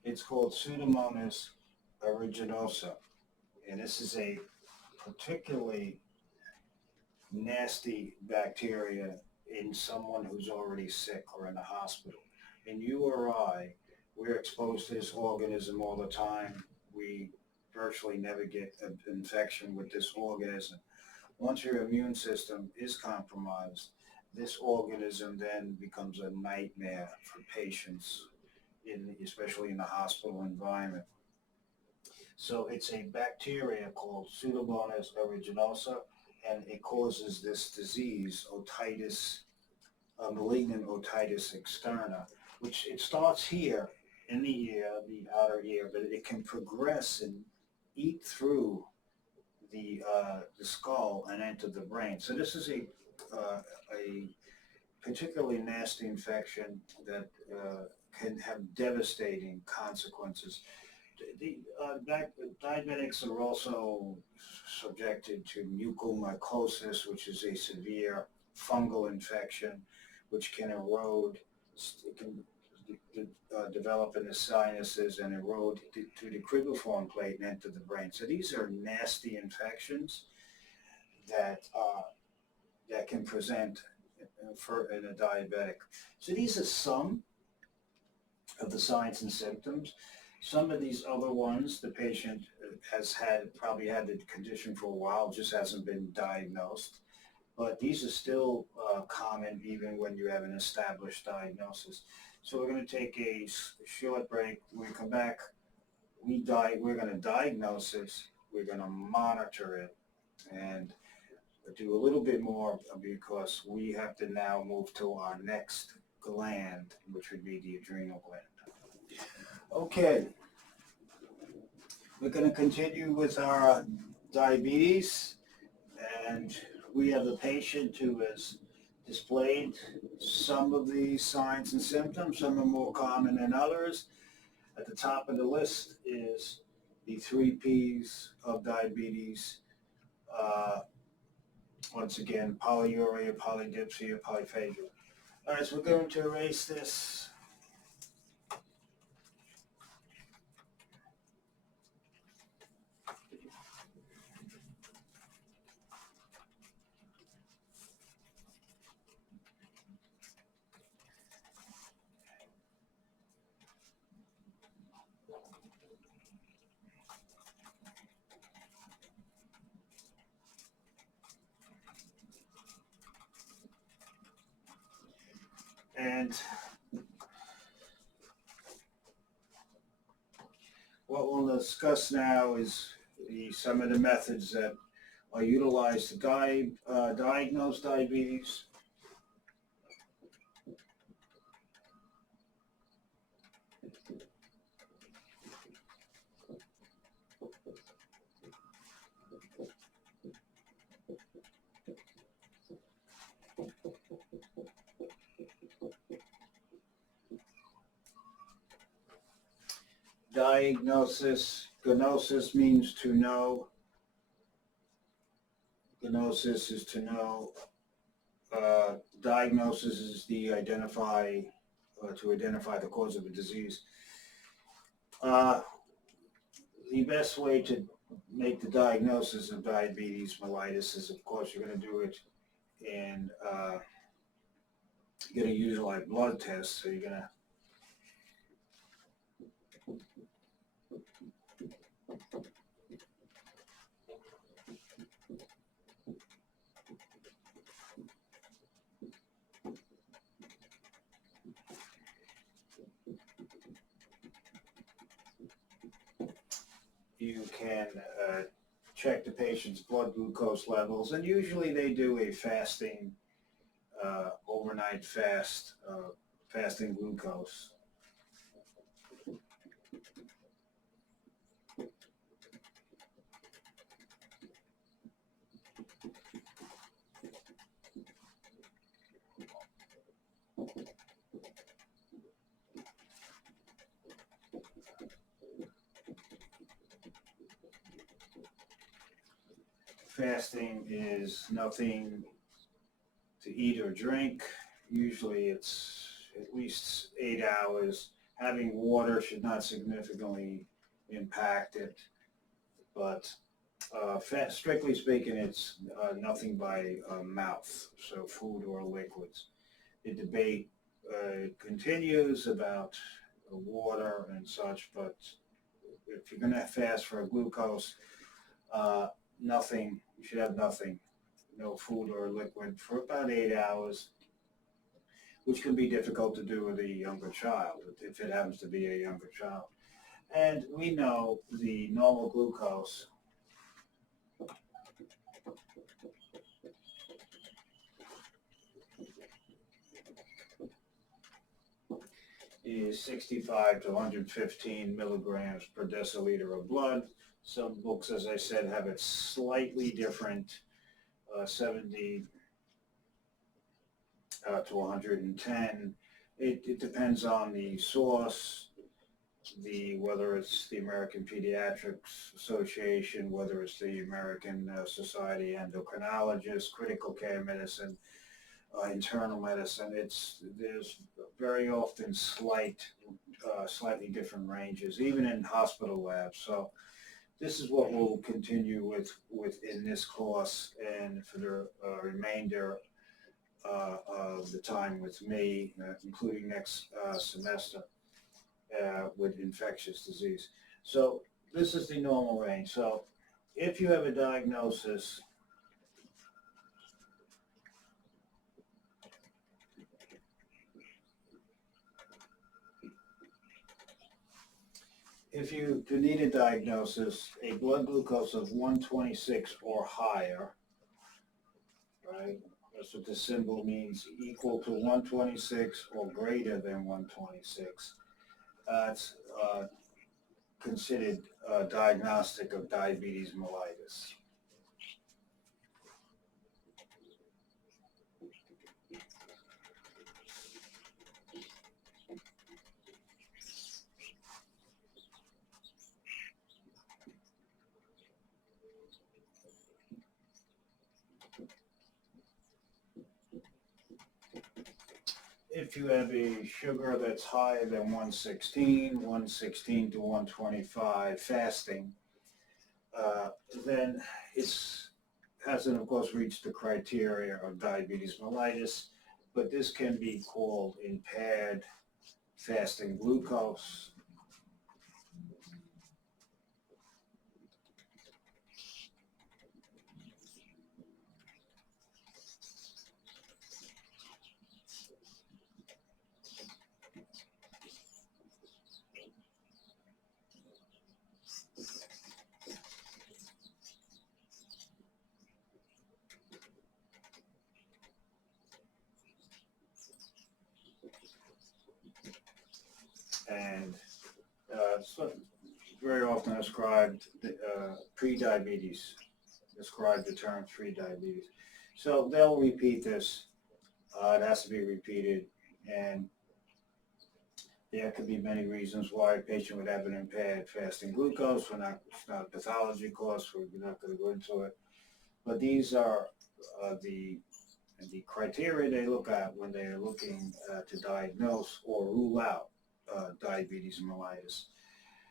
It's called Pseudomonas aeruginosa, and this is a particularly nasty bacteria in someone who's already sick or in the hospital. In you or I, we're exposed to this organism all the time. We virtually never get an infection with this organism. Once your immune system is compromised, this organism then becomes a nightmare for patients, especially in the hospital environment. So it's a bacteria called Pseudomonas aeruginosa, and it causes this disease, otitis, malignant otitis externa, which it starts here in the ear, the outer ear, but it can progress and eat through the skull and enter the brain. So this is a particularly nasty infection that can have devastating consequences. Diabetics are also subjected to mucormycosis, which is a severe fungal infection, which can erode, it can develop in the sinuses and erode to the cribriform plate and enter the brain. So these are nasty infections that that can present in a diabetic. So these are some of the signs and symptoms. Some of these other ones, the patient has probably had the condition for a while, just hasn't been diagnosed. But these are still common even when you have an established diagnosis. So we're going to take a short break. When we come back, we're going to diagnose it, we're going to monitor it, and do a little bit more because we have to now move to our next gland, which would be the adrenal gland. Okay, we're going to continue with our diabetes, and we have a patient who has displayed some of these signs and symptoms. Some are more common than others. At the top of the list is the three P's of diabetes. Uh, Once again, polyuria, polydipsia, polyphagia. All right, so we're going to erase this. And what we'll discuss now is some of the methods that are utilized to diagnose diabetes. Diagnosis, gnosis means to know. Gnosis is to know. Diagnosis is to identify the cause of a disease. The best way to make the diagnosis of diabetes mellitus is, of course, you're going to do it in you're going to utilize blood tests. So you're going to you can check the patient's blood glucose levels, and usually they do a fasting, overnight fast, fasting glucose. Fasting is nothing to eat or drink. Usually it's at least 8 hours. Having water should not significantly impact it, but strictly speaking, it's nothing by mouth, so food or liquids. The debate continues about water and such, but if you're going to fast for a glucose, nothing, you should have nothing, no food or liquid for about 8 hours, which can be difficult to do with a younger child, if it happens to be a younger child. And we know the normal glucose is 65 to 115 milligrams per deciliter of blood. Some books, as I said, have it slightly different, 70 to 110. It depends on the source, whether it's the American Pediatrics Association, whether it's the American Society of Endocrinologists, critical care medicine, internal medicine. There's very often slightly different ranges, even in hospital labs. So this is what we'll continue with in this course and for the remainder of the time with me, including next semester with infectious disease. So this is the normal range. So if you have a diagnosis if you do need a diagnosis, a blood glucose of 126 or higher, right? That's what the symbol means, equal to 126 or greater than 126. It's considered diagnostic of diabetes mellitus. if you have a sugar that's higher than 116 to 125 fasting, uh, then it's hasn't of course reached the criteria of diabetes mellitus, but this can be called impaired fasting glucose. And so very often ascribed pre-diabetes, describe the term pre-diabetes. So they'll repeat this. It has to be repeated, and there could be many reasons why a patient would have an impaired fasting glucose. It's not a pathology course. We're not going to go into it. But these are the criteria they look at when they're looking to diagnose or rule out diabetes mellitus.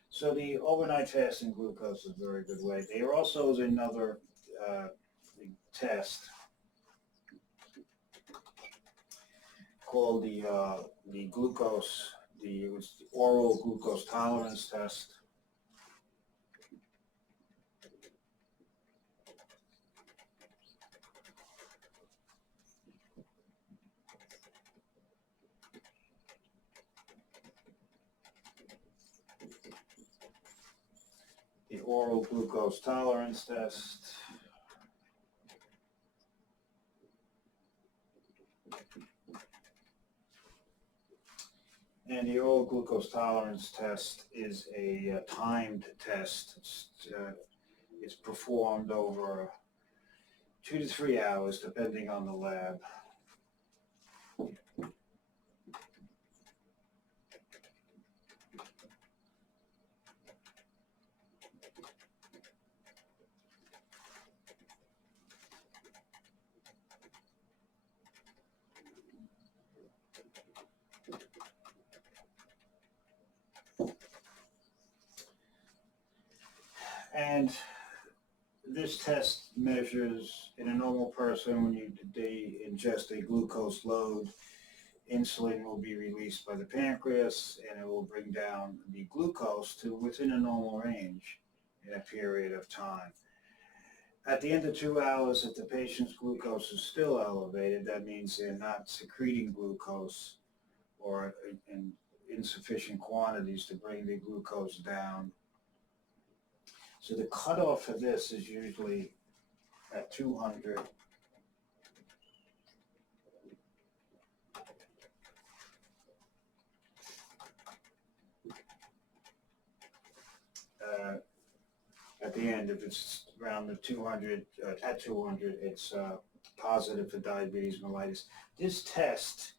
So the overnight fasting glucose is a very good way. There also is another uh, test called the glucose, the oral glucose tolerance test. The oral glucose tolerance test. And the oral glucose tolerance test is a timed test. It's performed over 2 to 3 hours, depending on the lab. And this test measures in a normal person when they ingest a glucose load, insulin will be released by the pancreas and it will bring down the glucose to within a normal range in a period of time. At the end of 2 hours, if the patient's glucose is still elevated, that means they're not secreting glucose or in insufficient quantities to bring the glucose down. So the cutoff for this is usually at 200. At the end, if it's around the 200, at 200, it's positive for diabetes mellitus. This test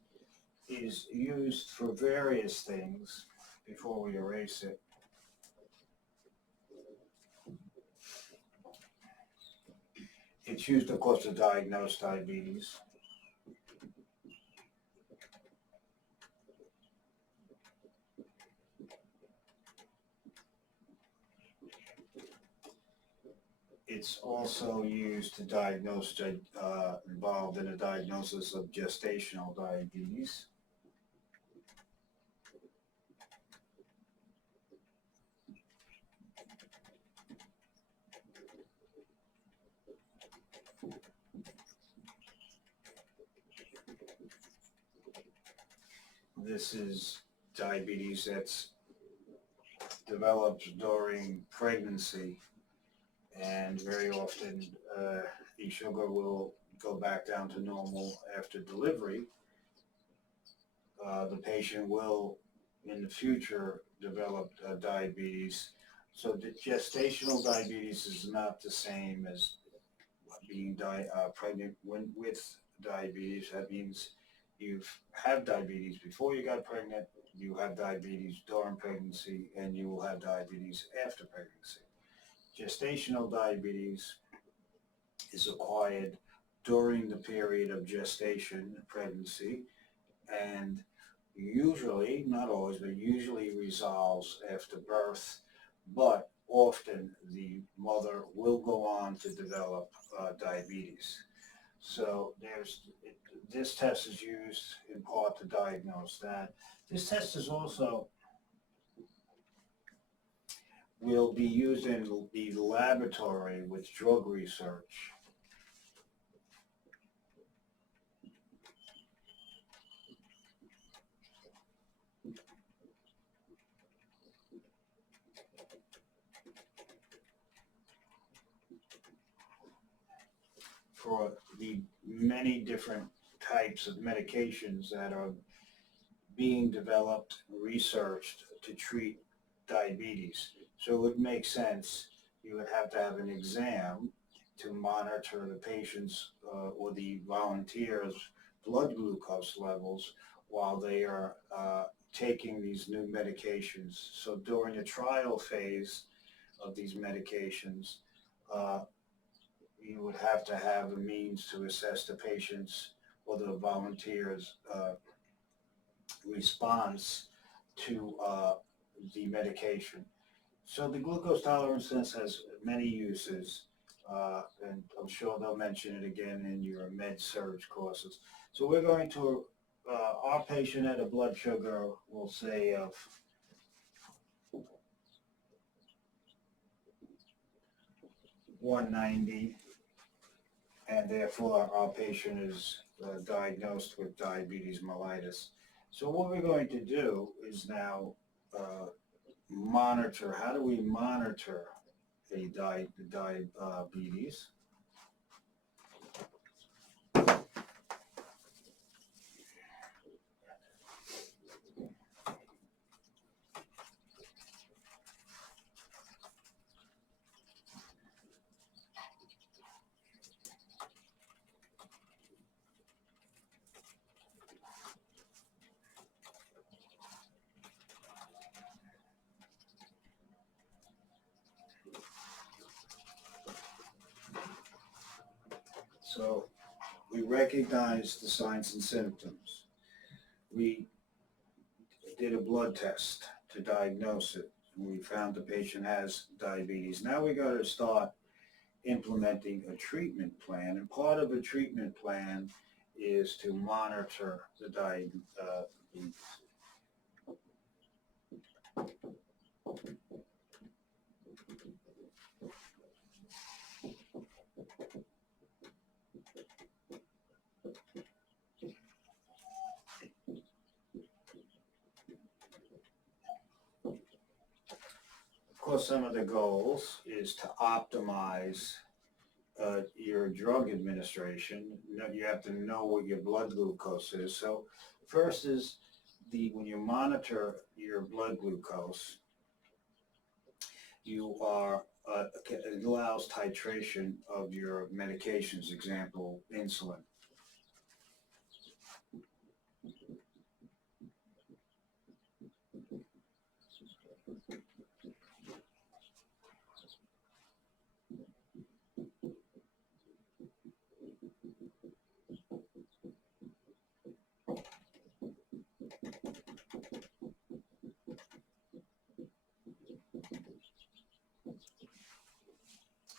is used for various things before we erase it. It's used, of course, to diagnose diabetes. It's also used to diagnose, involved in a diagnosis of gestational diabetes. This is diabetes that's developed during pregnancy, and very often the sugar will go back down to normal after delivery. The patient will, in the future, develop diabetes. So the gestational diabetes is not the same as being pregnant with diabetes. That means you've had diabetes before you got pregnant, you have diabetes during pregnancy, and you will have diabetes after pregnancy. Gestational diabetes is acquired during the period of gestation, pregnancy, and usually, not always, but usually resolves after birth, but often the mother will go on to develop diabetes. So this test is used in part to diagnose that. This test is also will be used in the laboratory with drug research. For the many different types of medications that are being developed, researched to treat diabetes. So it would make sense you would have to have an exam to monitor the patient's or the volunteers' blood glucose levels while they are taking these new medications. So during the trial phase of these medications, uh, you would have to have a means to assess the patient's or the volunteers' response to the medication. So the glucose tolerance test has many uses, and I'm sure they'll mention it again in your med surge courses. So we're going to, our patient had a blood sugar, we'll say, of 190, and therefore our patient is diagnosed with diabetes mellitus. So what we're going to do is now monitor. How do we monitor a diabetes? So we recognize the signs and symptoms. We did a blood test to diagnose it. We found the patient has diabetes. Now we got to start implementing a treatment plan, and part of a treatment plan is to monitor the diabetes. Of course, some of the goals is to optimize your drug administration. You have to know what your blood glucose is. So first is when you monitor your blood glucose, you are it allows titration of your medications, example, insulin.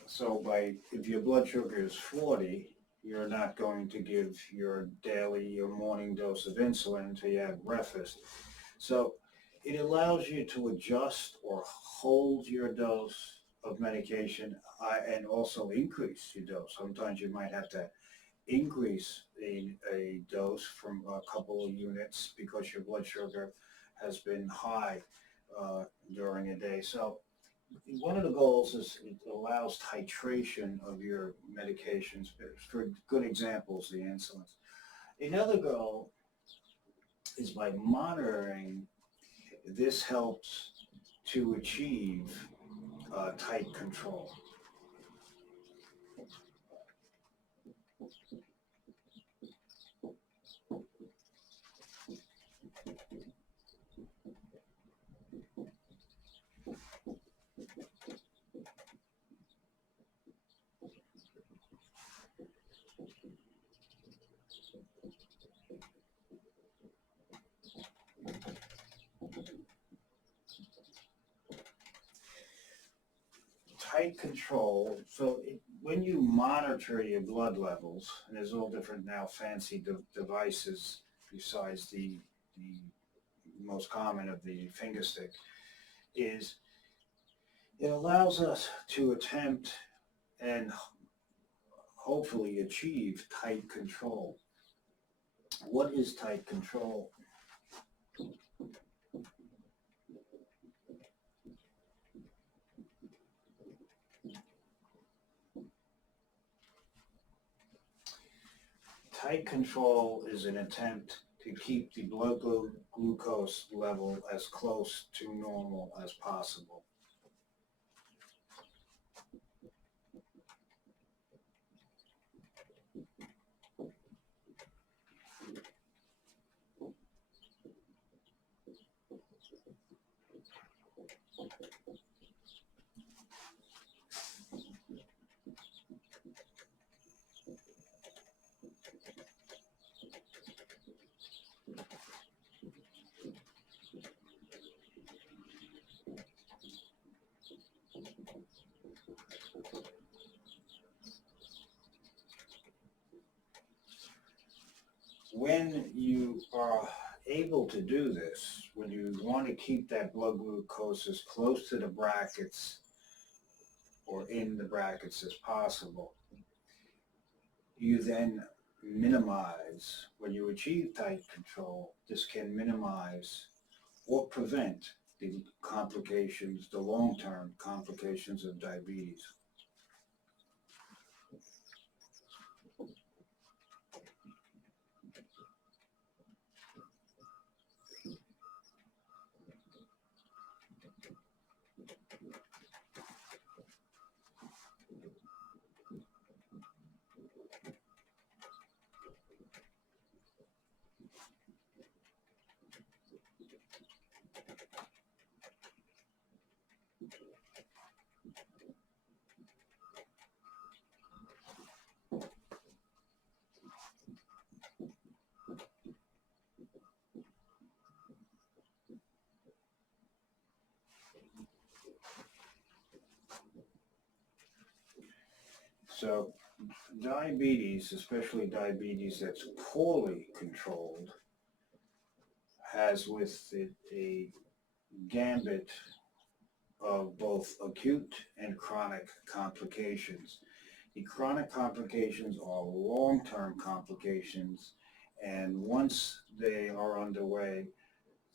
So if your blood sugar is 40, you're not going to give your daily or morning dose of insulin until you have breakfast. So it allows you to adjust or hold your dose of medication and also increase your dose. Sometimes you might have to increase a dose from a couple of units because your blood sugar has been high during a day. So one of the goals is it allows titration of your medications. For good examples, the insulins. Another goal is by monitoring. This helps to achieve tight control. tight control, so when you monitor your blood levels, and there's all different now fancy devices besides the most common of the finger stick, is it allows us to attempt and hopefully achieve tight control. What is tight control? Tight control is an attempt to keep the blood glucose level as close to normal as possible. When you are able to do this, when you want to keep that blood glucose as close to the brackets or in the brackets as possible, you then minimize, when you achieve tight control, this can minimize or prevent the complications, the long-term complications of diabetes. So diabetes, especially diabetes that's poorly controlled, has with it a gambit of both acute and chronic complications. The chronic complications are long-term complications, and once they are underway,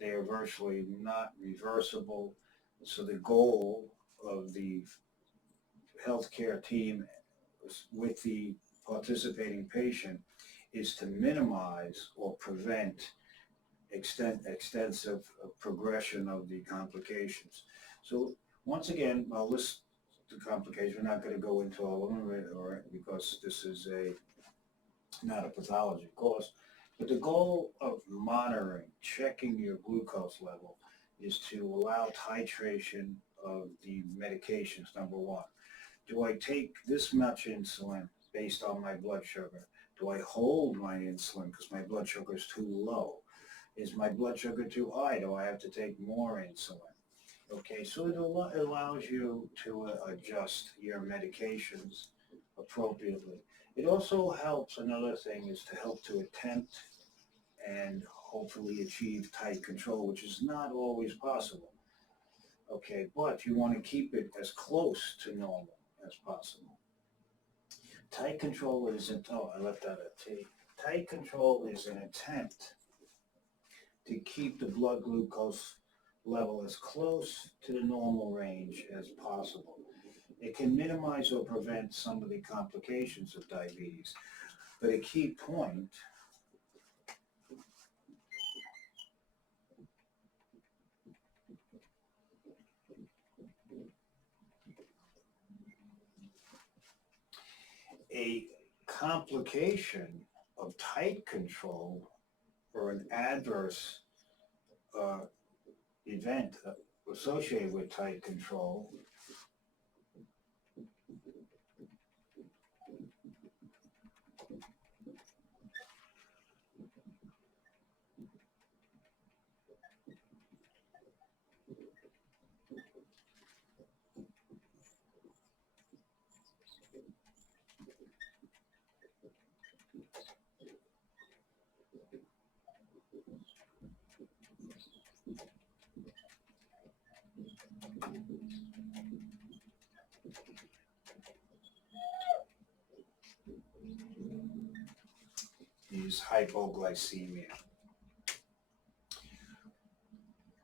they are virtually not reversible. So the goal of the healthcare team with the participating patient is to minimize or prevent extensive progression of the complications. So once again, I'll list the complications. We're not going to go into all of them because this is not a pathology course. But the goal of monitoring, checking your glucose level, is to allow titration of the medications, number one. Do I take this much insulin based on my blood sugar? Do I hold my insulin because my blood sugar is too low? Is my blood sugar too high? Do I have to take more insulin? Okay, so it allows you to adjust your medications appropriately. It also helps, another thing is to help to attempt and hopefully achieve tight control, which is not always possible. Okay, but you want to keep it as close to normal as possible. Tight control isn't, oh, I left out a T. Tight control is an attempt to keep the blood glucose level as close to the normal range as possible. It can minimize or prevent some of the complications of diabetes. But a key point a complication of tight control or an adverse event associated with tight control is hypoglycemia.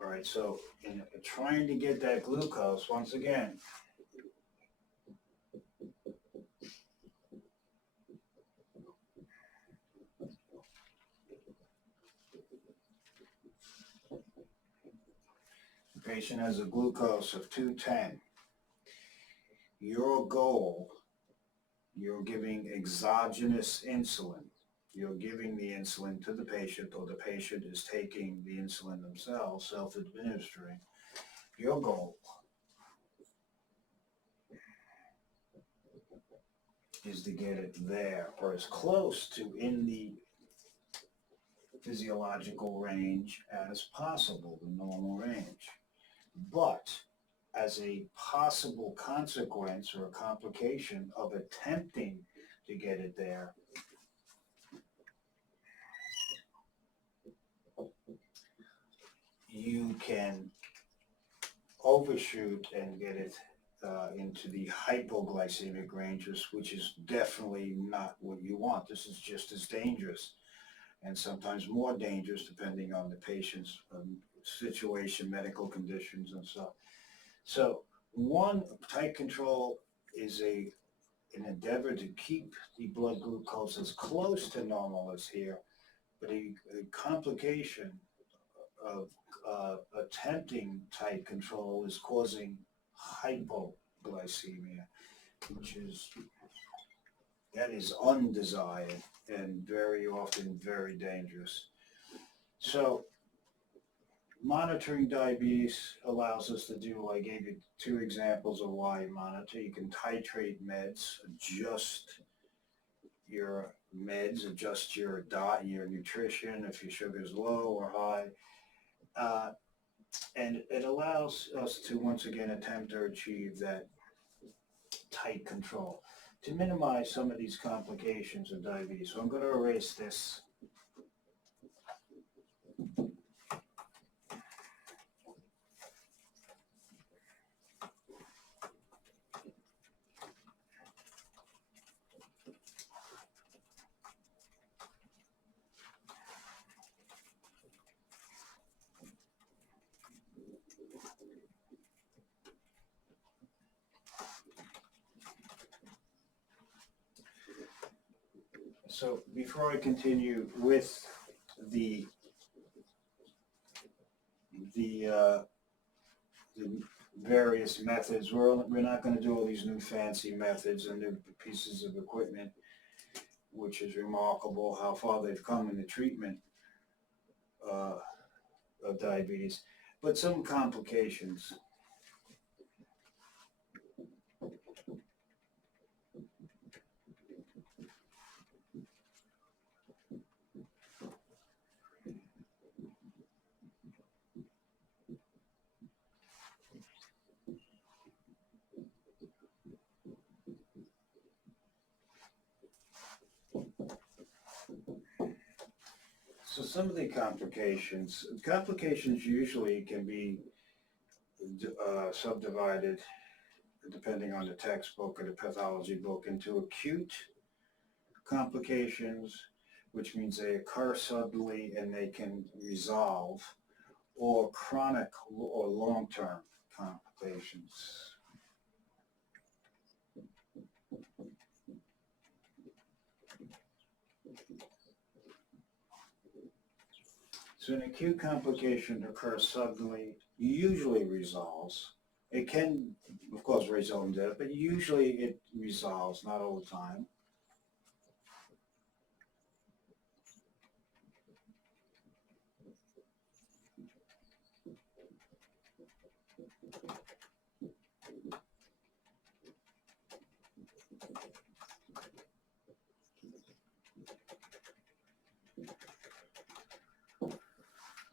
All right, so in trying to get that glucose, once again, the patient has a glucose of 210. Your goal, you're giving exogenous insulin. You're giving the insulin to the patient, or the patient is taking the insulin themselves, self-administering. Your goal is to get it there, or as close to in the physiological range as possible, the normal range. But as a possible consequence or a complication of attempting to get it there, you can overshoot and get it into the hypoglycemic ranges, which is definitely not what you want. This is just as dangerous, and sometimes more dangerous depending on the patient's situation, medical conditions, and so. So one, tight control is an endeavor to keep the blood glucose as close to normal as here, but a complication of attempting tight control is causing hypoglycemia, that is undesired and very often very dangerous. So monitoring diabetes allows us to do, I gave you 2 examples of why you monitor. You can titrate meds, adjust your meds, adjust your diet, your nutrition, if your sugar is low or high. And it allows us to once again attempt to achieve that tight control to minimize some of these complications of diabetes. So I'm going to erase this. So before I continue with the various methods, we're not going to do all these new fancy methods and new pieces of equipment, which is remarkable how far they've come in the treatment of diabetes, but some complications. So some of the complications usually can be subdivided, depending on the textbook or the pathology book, into acute complications, which means they occur suddenly and they can resolve, or chronic or long-term complications. So an acute complication occurs suddenly, usually resolves. It can, of course, result in death, but usually it resolves, not all the time.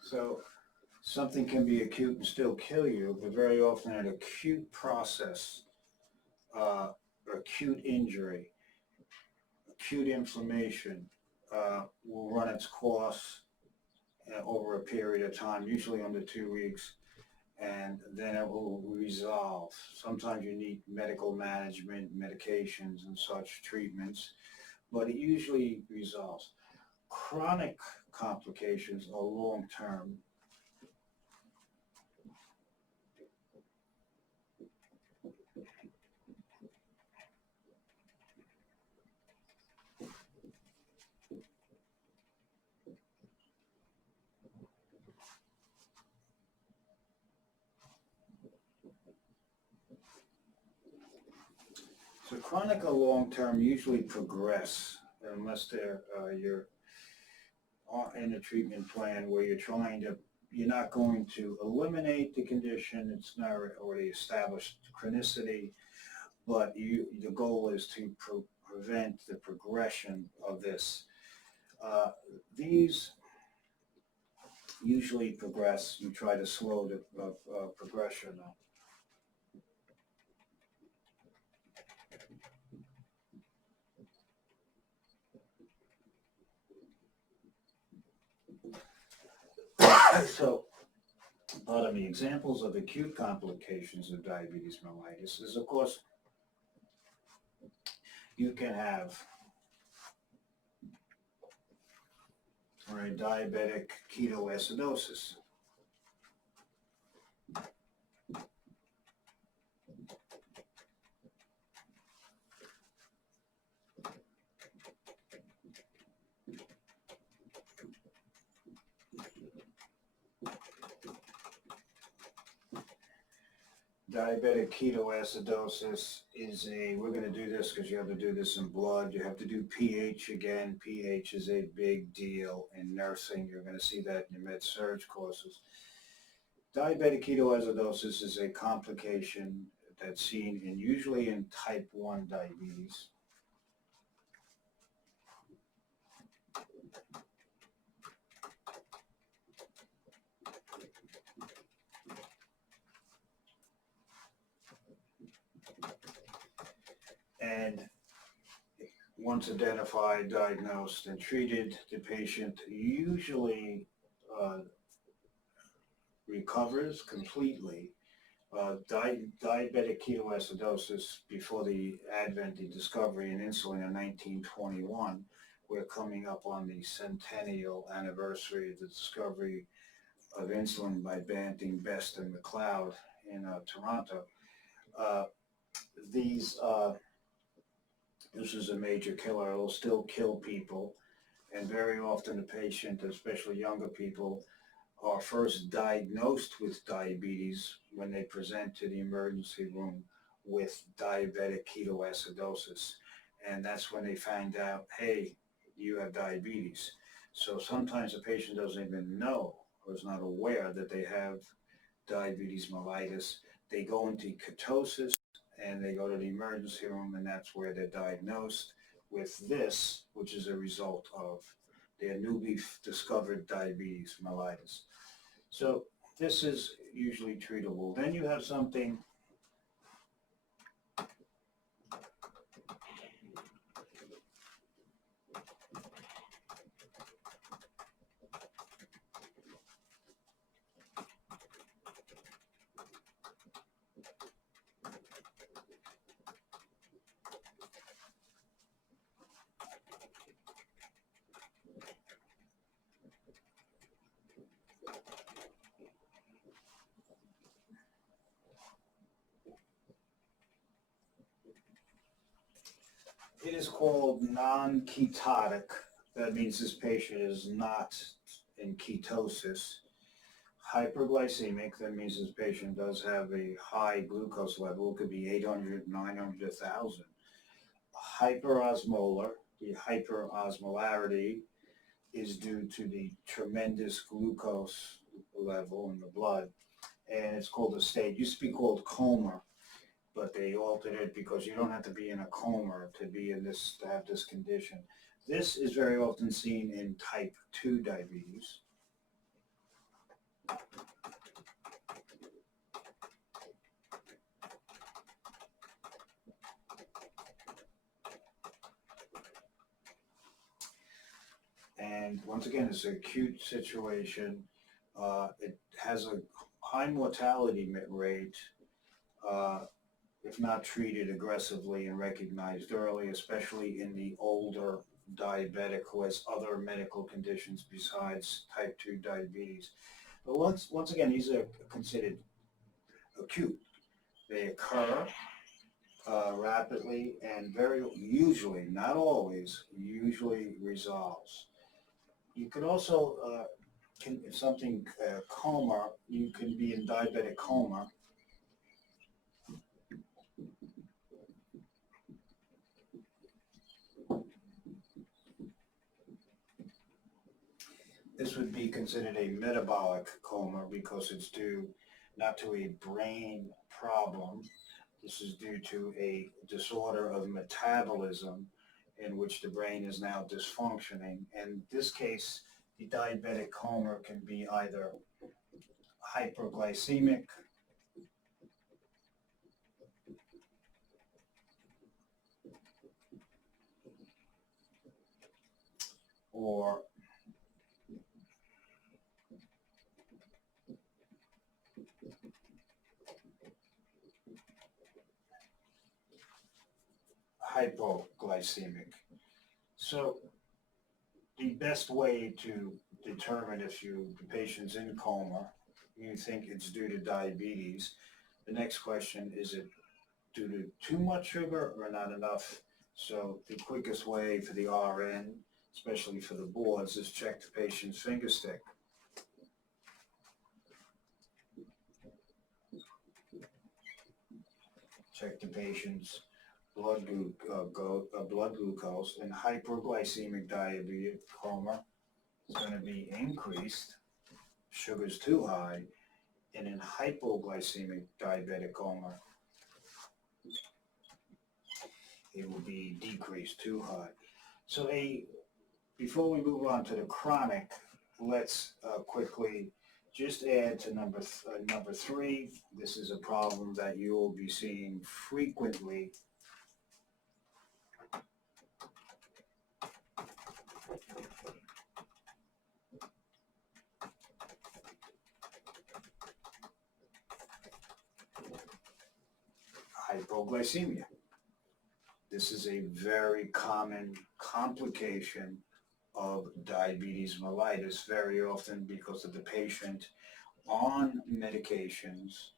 So something can be acute and still kill you, but very often an acute process, acute injury, acute inflammation will run its course over a period of time, usually under 2 weeks, and then it will resolve. Sometimes you need medical management, medications and such treatments, but it usually resolves. Chronic complications are long-term. So chronic or long-term usually progress unless you're in a treatment plan where you're not going to eliminate the condition. It's not already established chronicity, but the goal is to prevent the progression of this. These usually progress. You try to slow the progression up. So, pardon me, examples of acute complications of diabetes mellitus is, of course, you can have diabetic ketoacidosis. Diabetic ketoacidosis is we're going to do this because you have to do this in blood. You have to do pH again. pH is a big deal in nursing. You're going to see that in your med-surg courses. Diabetic ketoacidosis is a complication that's seen usually in type 1 diabetes. And once identified, diagnosed, and treated, the patient usually recovers completely. Diabetic ketoacidosis, before the advent, the discovery in insulin in 1921, we're coming up on the centennial anniversary of the discovery of insulin by Banting, Best, and McLeod in Toronto. This is a major killer. It will still kill people, and very often the patient, especially younger people, are first diagnosed with diabetes when they present to the emergency room with diabetic ketoacidosis. And that's when they find out, hey, you have diabetes. So sometimes the patient doesn't even know or is not aware that they have diabetes mellitus. They go into ketosis and they go to the emergency room, and that's where they're diagnosed with this, which is a result of their newly discovered diabetes mellitus. So this is usually treatable. Then you have something it is called non-ketotic. That means this patient is not in ketosis. Hyperglycemic, that means this patient does have a high glucose level. It could be 800, 900, 1,000. Hyperosmolar, the hyperosmolarity is due to the tremendous glucose level in the blood, and it's called a state. It used to be called coma, but they altered it because you don't have to be in a coma to have this condition. This is very often seen in type 2 diabetes. And once again, it's an acute situation. It has a high mortality rate if not treated aggressively and recognized early, especially in the older diabetic who has other medical conditions besides type 2 diabetes. But once again, these are considered acute. They occur rapidly and very usually, not always, usually resolves. You could also, if something coma, you can be in diabetic coma. This would be considered a metabolic coma because it's due not to a brain problem. This is due to a disorder of metabolism in which the brain is now dysfunctioning. In this case, the diabetic coma can be either hyperglycemic or hypoglycemic. So the best way to determine if the patient's in coma, you think it's due to diabetes. The next question, is it due to too much sugar or not enough? So the quickest way for the RN, especially for the boards, is check the patient's finger stick. Check the patient's blood glucose. In hyperglycemic diabetic coma, it's going to be increased. Sugar's too high. And in hypoglycemic diabetic coma, it will be decreased, too high. So before we move on to the chronic, let's quickly just add to number three. This is a problem that you will be seeing frequently. Hypoglycemia. This is a very common complication of diabetes mellitus, very often because of the patient on medications,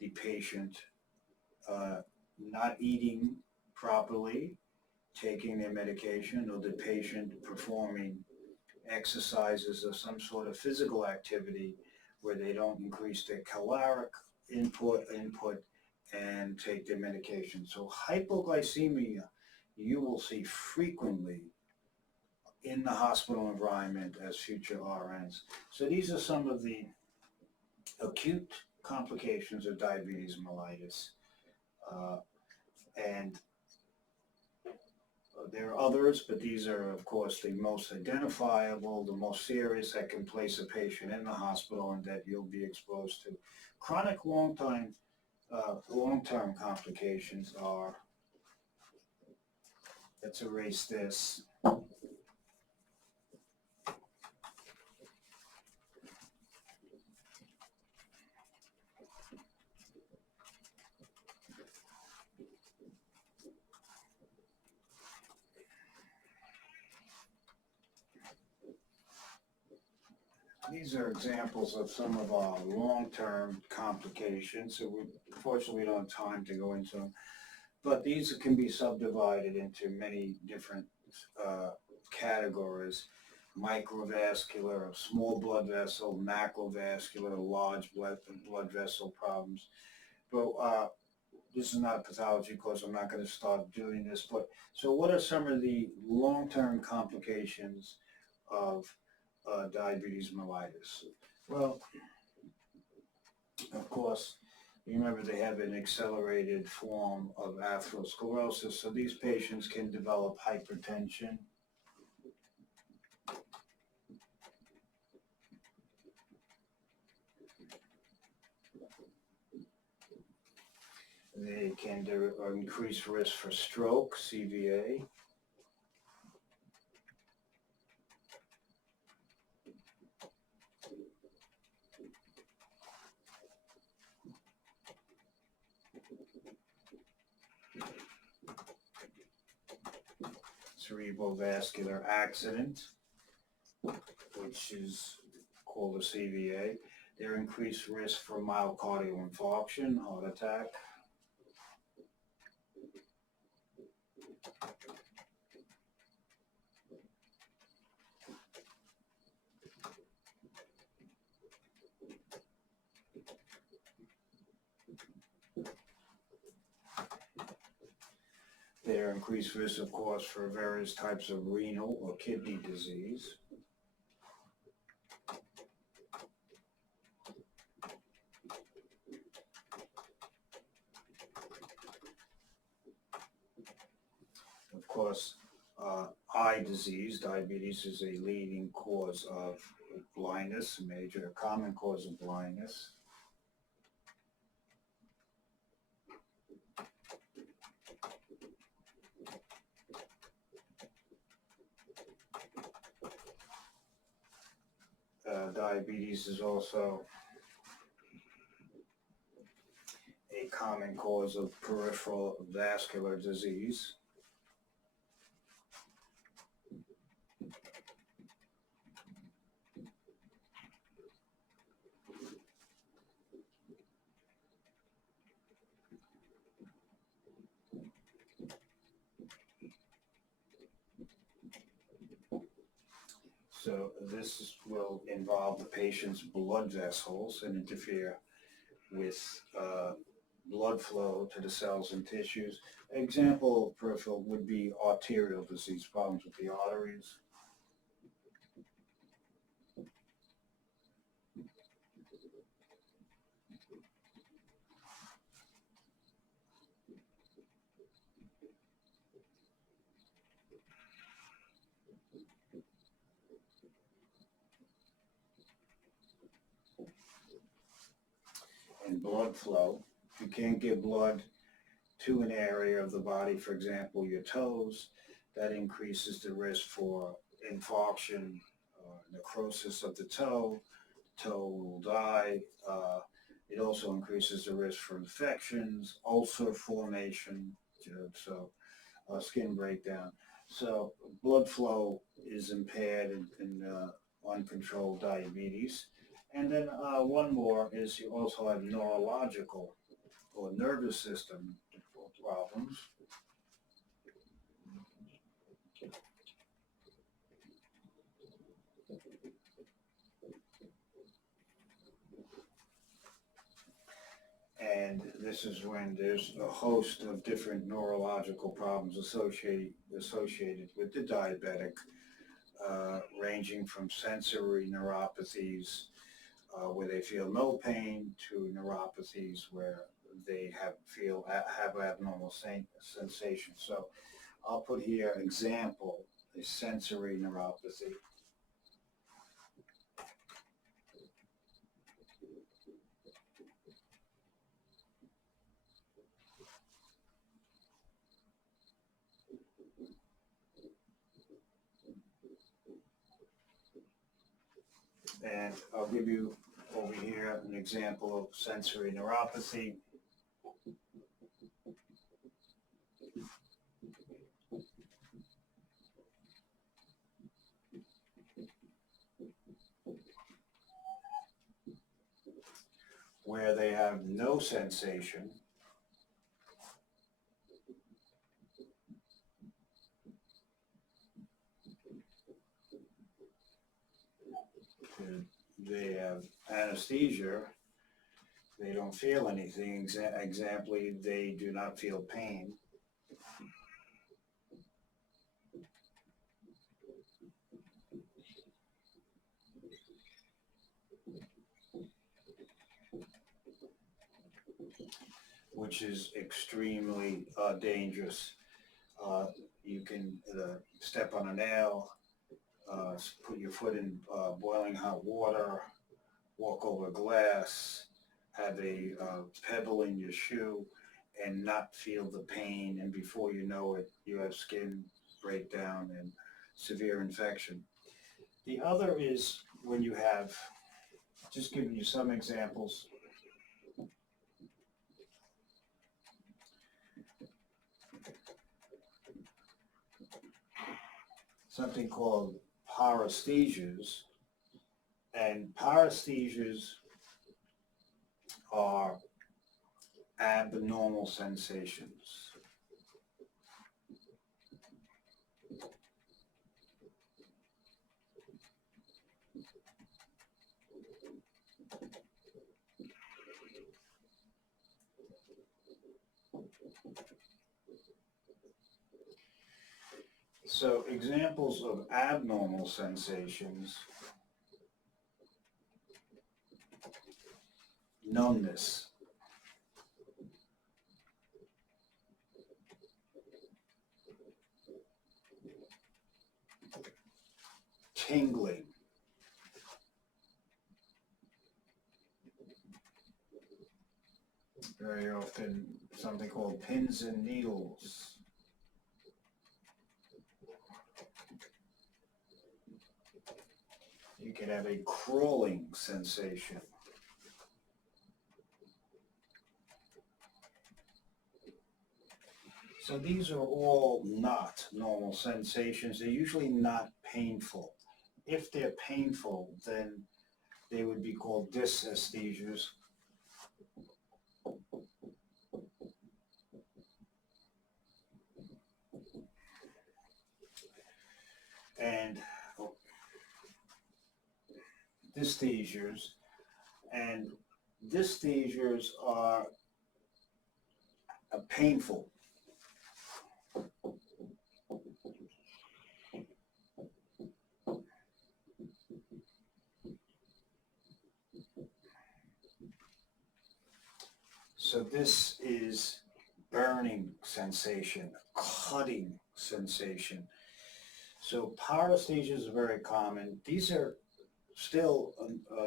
the patient not eating properly, taking their medication, or the patient performing exercises or some sort of physical activity where they don't increase their caloric input and take their medication. So hypoglycemia you will see frequently in the hospital environment as future RNs. So these are some of the acute complications of diabetes mellitus. And there are others, but these are, of course, the most identifiable, the most serious that can place a patient in the hospital and that you'll be exposed to. Chronic long-term complications are, let's erase this. These are examples of some of our long-term complications. So unfortunately, we don't have time to go into them. But these can be subdivided into many different categories. Microvascular, small blood vessel, macrovascular, large blood vessel problems. But this is not a pathology course. I'm not going to start doing this. But so what are some of the long-term complications of diabetes mellitus? Well, of course, remember they have an accelerated form of atherosclerosis, so these patients can develop hypertension. They can increase risk for stroke, CVA. cerebrovascular accident, which is called a CVA. Their increased risk for myocardial infarction, heart attack. Their increased risk, of course, for various types of renal or kidney disease. Of course, eye disease, diabetes, is a leading cause of blindness, a major common cause of blindness. Diabetes is also a common cause of peripheral vascular disease. So this will involve the patient's blood vessels and interfere with blood flow to the cells and tissues. An example of peripheral would be arterial disease, problems with the arteries. And blood flow. If you can't get blood to an area of the body, for example, your toes, that increases the risk for infarction, necrosis of the toe. The toe will die. It also increases the risk for infections, ulcer formation, skin breakdown. So blood flow is impaired in uncontrolled diabetes. And then one more is you also have neurological or nervous system problems. And this is when there's a host of different neurological problems associated with the diabetic, ranging from sensory neuropathies, where they feel no pain, to neuropathies where they have abnormal sensation. So I'll put here an example, a sensory neuropathy. And I'll give you over here an example of sensory neuropathy. Where they have no sensation. They have anesthesia. They don't feel anything. Example, they do not feel pain. Which is extremely dangerous. You can step on a nail, put your foot in boiling hot water, walk over glass, have a pebble in your shoe, and not feel the pain, and before you know it, you have skin breakdown and severe infection. The other is when you have, just giving you some examples, something called paresthesias, and paresthesias are abnormal sensations. So examples of abnormal sensations: numbness, tingling, very often something called pins and needles, you can have a crawling sensation, so these are all not normal sensations. They're usually not painful. If they're painful, then they would be called dysesthesias. And dysthesias, and dysthesias are painful. So this is burning sensation, cutting sensation. So paresthesias are very common. These are still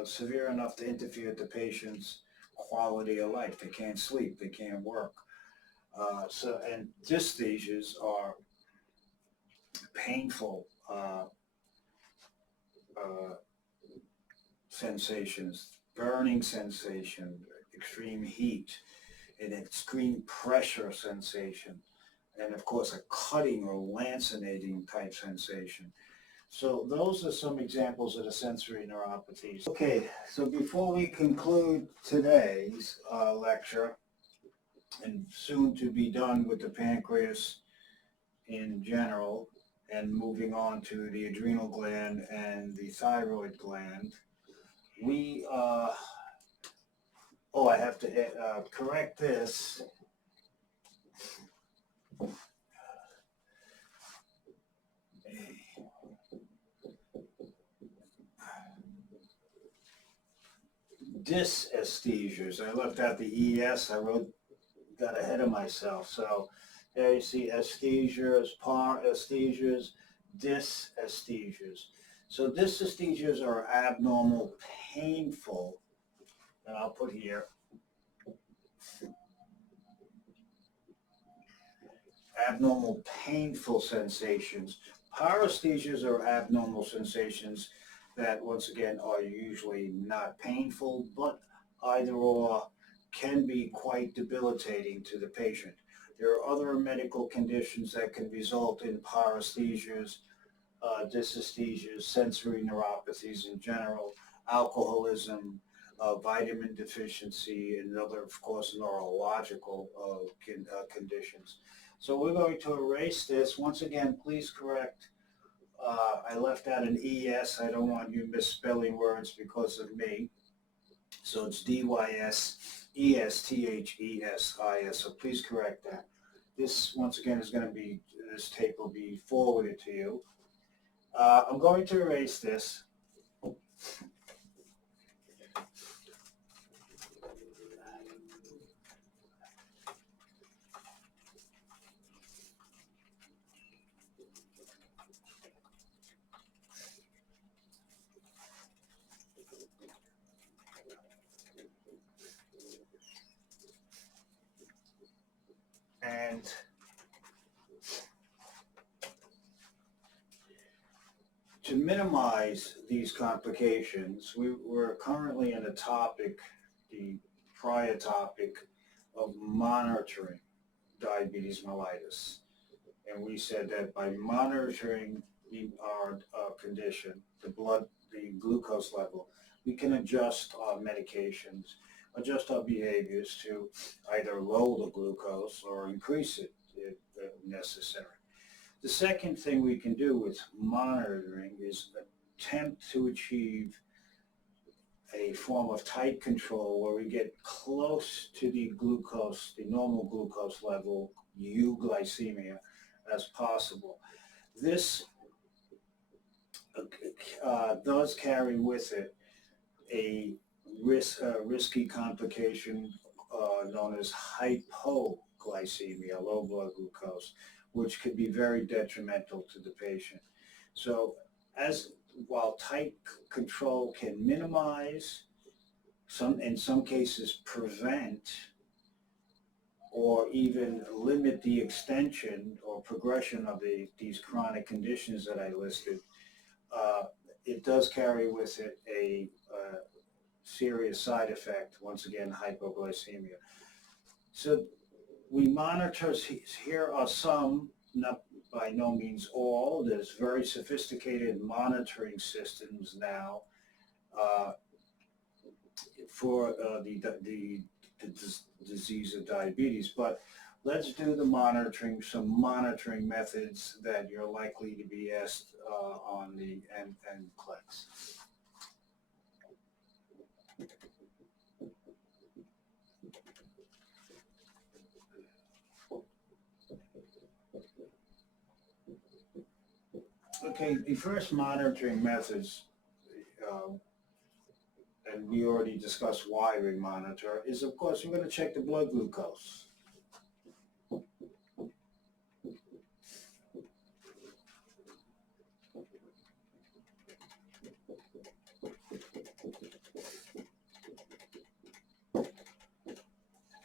severe enough to interfere with the patient's quality of life. They can't sleep, they can't work. And dysthesias are painful sensations, burning sensation, extreme heat, an extreme pressure sensation, and of course a cutting or lancinating type sensation. So those are some examples of the sensory neuropathies. Okay, so before we conclude today's lecture, and soon to be done with the pancreas in general, and moving on to the adrenal gland and the thyroid gland, we, I have to correct this. Dysesthesias. I left out the ES. Got ahead of myself. So there you see esthesias, paresthesias, dysesthesias. So dysesthesias are abnormal, painful, and I'll put here, abnormal, painful sensations. Paresthesias are abnormal sensations that, once again, are usually not painful, but either or can be quite debilitating to the patient. There are other medical conditions that can result in paresthesias, dysesthesias, sensory neuropathies in general, alcoholism, vitamin deficiency, and other, of course, neurological conditions. So we're going to erase this. Once again, please correct. I left out an ES. I don't want you misspelling words because of me. So it's DYSESTHESIS. So please correct that. This, once again, is going to be, this tape will be forwarded to you. I'm going to erase this. And to minimize these complications, we're currently in a topic, the prior topic of monitoring diabetes mellitus. And we said that by monitoring our condition, the glucose level, we can adjust our medications, adjust our behaviors to either lower the glucose or increase it if necessary. The second thing we can do with monitoring is attempt to achieve a form of tight control where we get close to the glucose, the normal glucose level, euglycemia, as possible. This does carry with it a risky complication known as hypoglycemia, low blood glucose, which could be very detrimental to the patient. So while tight control can minimize, in some cases prevent, or even limit the extension or progression of these chronic conditions that I listed, it does carry with it a serious side effect, once again, hypoglycemia. So we monitor, here are some, not by no means all, there's very sophisticated monitoring systems now for the disease of diabetes, but let's do some monitoring methods that you're likely to be asked on the NCLEX. Okay, the first monitoring methods, and we already discussed why we monitor, is of course we're going to check the blood glucose.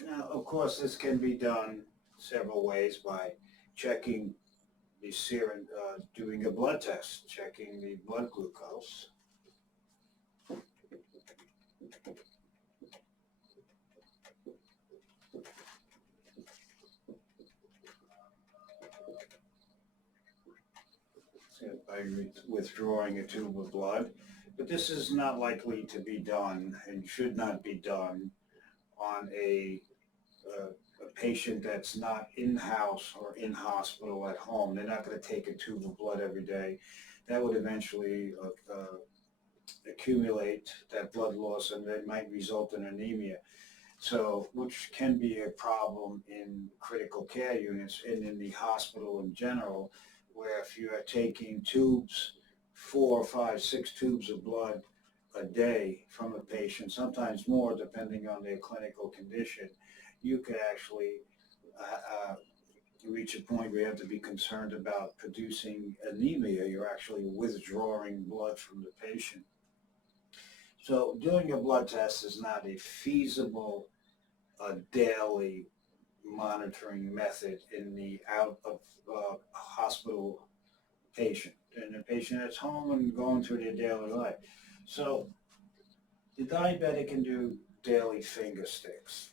Now, of course, this can be done several ways by checking the serum, doing a blood test, checking the blood glucose. By withdrawing a tube of blood, but this is not likely to be done and should not be done on a patient that's not in-house or in hospital at home. They're not going to take a tube of blood every day. That would eventually accumulate that blood loss, and it might result in anemia. So, which can be a problem in critical care units and in the hospital in general, where if you are taking tubes, 4, 5, 6 tubes of blood a day from a patient, sometimes more depending on their clinical condition, you could actually reach a point where you have to be concerned about producing anemia. You're actually withdrawing blood from the patient. So doing a blood test is not a feasible daily monitoring method in the out of hospital patient, and the patient that's home and going through their daily life. So the diabetic can do daily finger sticks.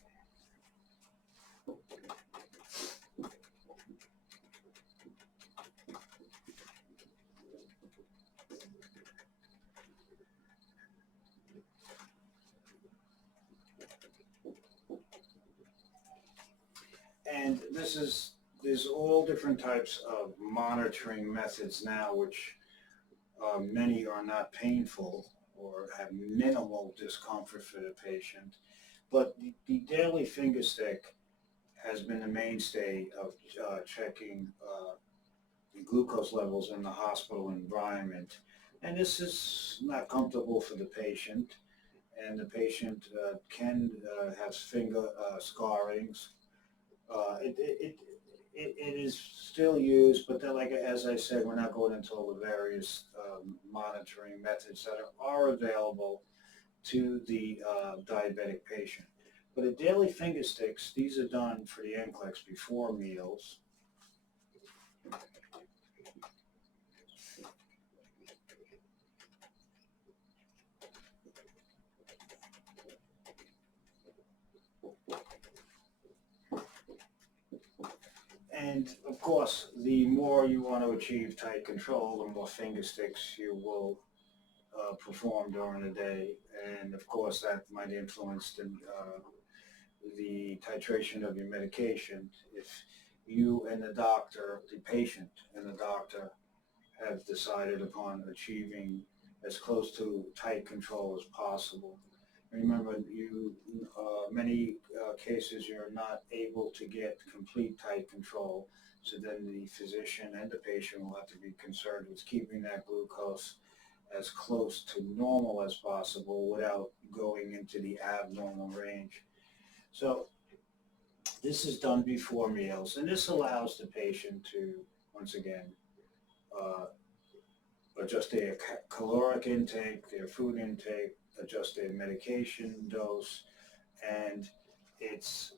And there's all different types of monitoring methods now, which many are not painful or have minimal discomfort for the patient. But the daily finger stick has been a mainstay of checking the glucose levels in the hospital environment. And this is not comfortable for the patient, and the patient can have finger scarrings. It is still used, but then, like as I said, we're not going into all the various monitoring methods that are available to the diabetic patient. But the daily finger sticks, these are done for the NCLEX before meals. And of course, the more you want to achieve tight control, the more finger sticks you will perform during the day. And of course, that might influence the titration of your medication. If you and the doctor, the patient and the doctor have decided upon achieving as close to tight control as possible. Remember, many cases you're not able to get complete tight control, so then the physician and the patient will have to be concerned with keeping that glucose as close to normal as possible without going into the abnormal range. So this is done before meals, and this allows the patient to, once again, uh, adjust their caloric intake, their food intake, adjust their medication dose, and it's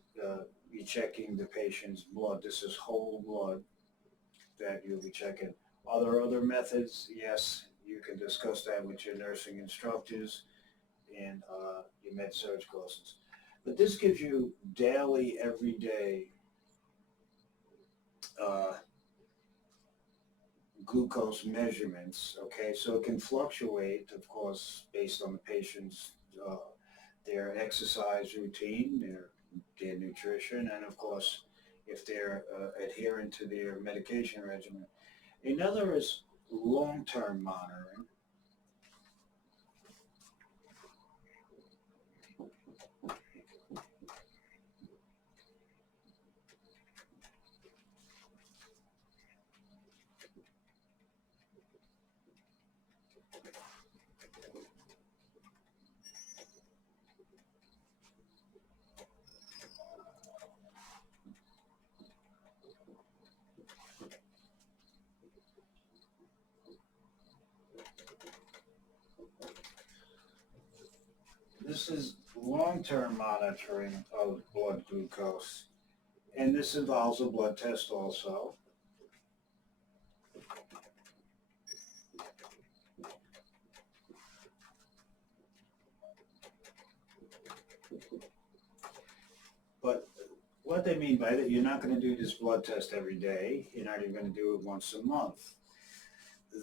you're checking the patient's blood. This is whole blood that you'll be checking. Are there other methods? Yes, you can discuss that with your nursing instructors and your med-surg courses. But this gives you daily, everyday uh, glucose measurements, okay? So it can fluctuate, of course, based on the patient's, their exercise routine, their nutrition, and of course, if they're adherent to their medication regimen. Another is long-term monitoring. This is long-term monitoring of blood glucose, and this involves a blood test also. But what they mean by that, you're not going to do this blood test every day. You're not even going to do it once a month.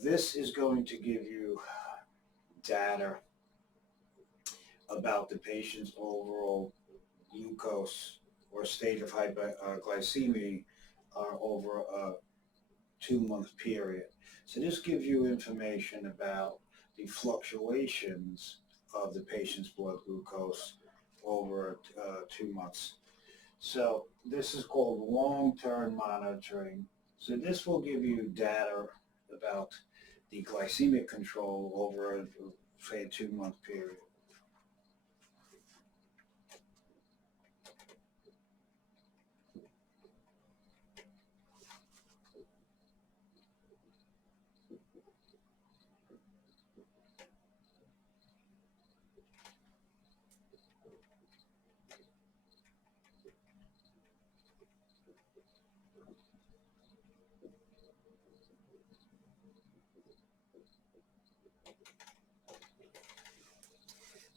This is going to give you data about the patient's overall glucose or state of hypoglycemia over a 2-month period. So this gives you information about the fluctuations of the patient's blood glucose over 2 months. So this is called long-term monitoring. So this will give you data about the glycemic control over, say, a 2-month period.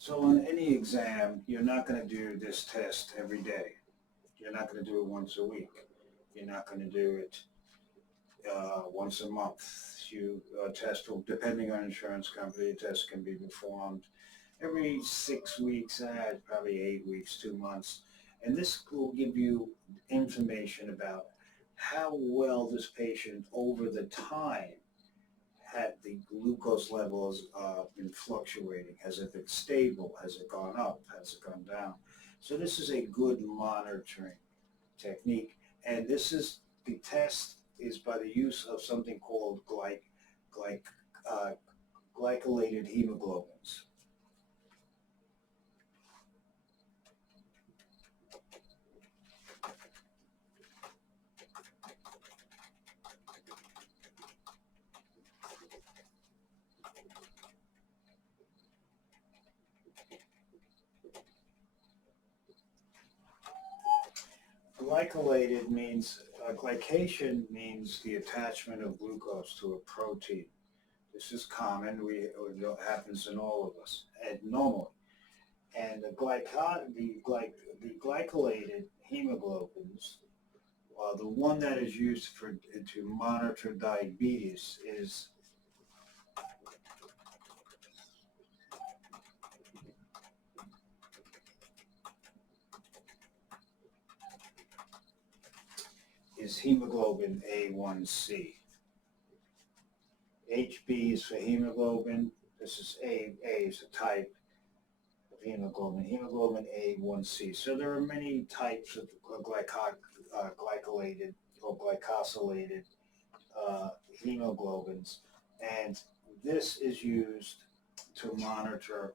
So on any exam, you're not going to do this test every day. You're not going to do it once a week. You're not going to do it once a month. You test, depending on insurance company, a test can be performed every 6 weeks, probably 8 weeks, 2 months. And this will give you information about how well this patient over the time had the glucose levels been fluctuating. Has it been stable? Has it gone up? Has it gone down? So this is a good monitoring technique. And this is, the test is by the use of something called uh, glycolated hemoglobins. Glycolated means, glycation means the attachment of glucose to a protein. This is common. It happens in all of us, and normally. And the glycolated hemoglobins The one that is used to monitor diabetes is hemoglobin A1C. HB is for hemoglobin. This is A is a type of hemoglobin A1C. So there are many types of glycolated or glycosylated hemoglobins, and this is used to monitor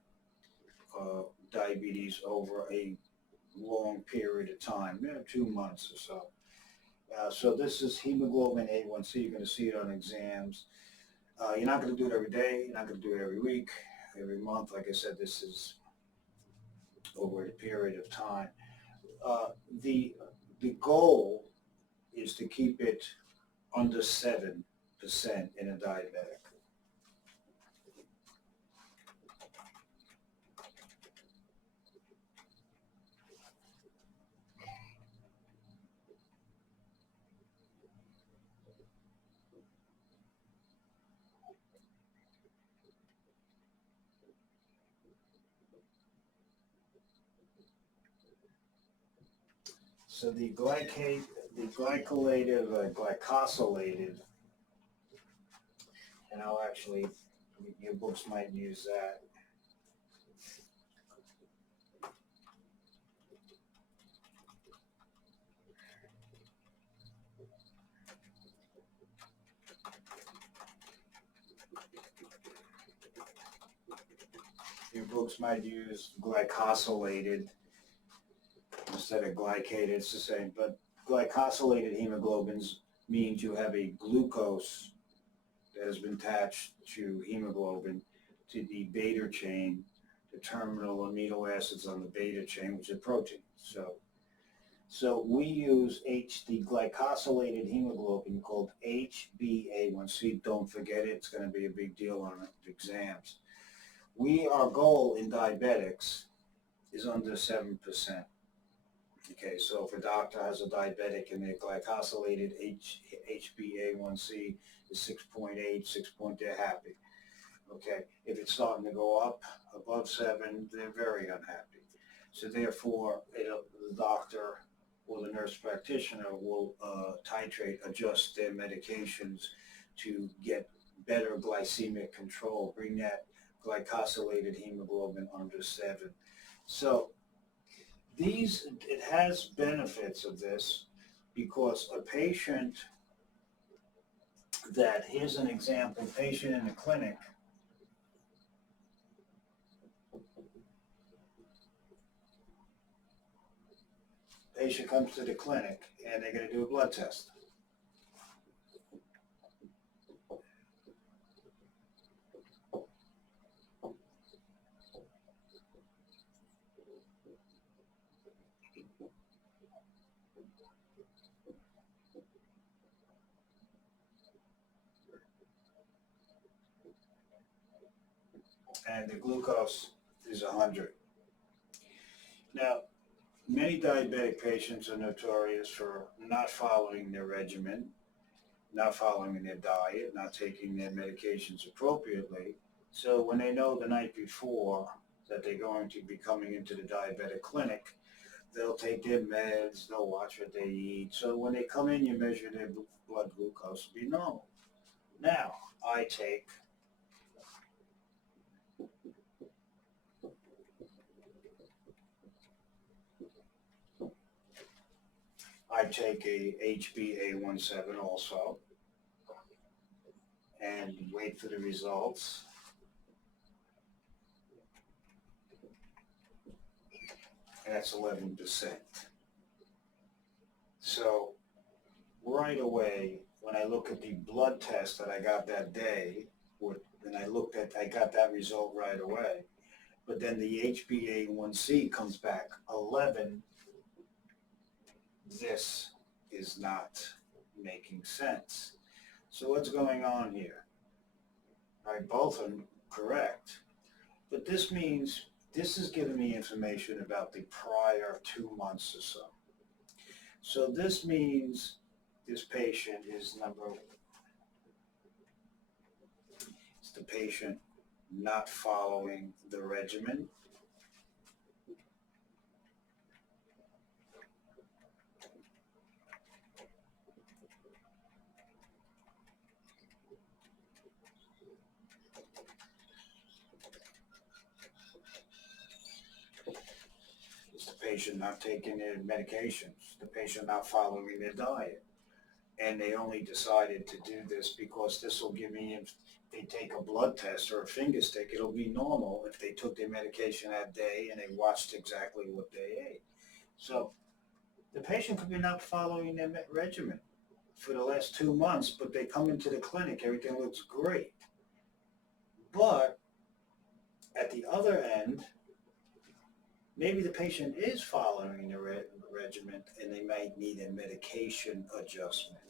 diabetes over a long period of time, 2 months or so. So this is hemoglobin A1C. You're going to see it on exams. You're not going to do it every day. You're not going to do it every week, every month. Like I said, this is over a period of time. The goal is to keep it under 7% in a diabetic. So the glycolated, glycosylated, and I'll actually, your books might use that. Your books might use glycosylated instead of glycated. It's the same, but glycosylated hemoglobins means you have a glucose that has been attached to hemoglobin to the beta chain, the terminal amino acids on the beta chain, which is protein. So we use the glycosylated hemoglobin called HbA1c. Don't forget it. It's going to be a big deal on exams. Our goal in diabetics is under 7%. Okay, so if a doctor has a diabetic and their glycosylated HbA1c is 6.8, 6 point, they're happy. Okay, if it's starting to go up above 7, they're very unhappy. So therefore, the doctor or the nurse practitioner will adjust their medications to get better glycemic control, bring that glycosylated hemoglobin under 7. So it has benefits of this, because a patient here's an example, patient in the clinic, patient comes to the clinic and they're going to do a blood test. And the glucose is 100. Now, many diabetic patients are notorious for not following their regimen, not following their diet, not taking their medications appropriately. So when they know the night before that they're going to be coming into the diabetic clinic, they'll take their meds, they'll watch what they eat. So when they come in, you measure their blood glucose will be normal. Now, I take a HbA1c also and wait for the results. And that's 11%. So right away, when I look at the blood test that I got that day, I got that result right away. But then the HbA1c comes back 11. This is not making sense. So what's going on here? Right, both are correct. But this means this is giving me information about the prior 2 months or so. So this means this patient is it's the patient not following the regimen. It's the patient not taking their medications, the patient not following their diet. And they only decided to do this because this will give me, if they take a blood test or a finger stick, it'll be normal if they took their medication that day and they watched exactly what they ate. So the patient could be not following their regimen for the last 2 months, but they come into the clinic, everything looks great. But at the other end, maybe the patient is following the regimen and they might need a medication adjustment.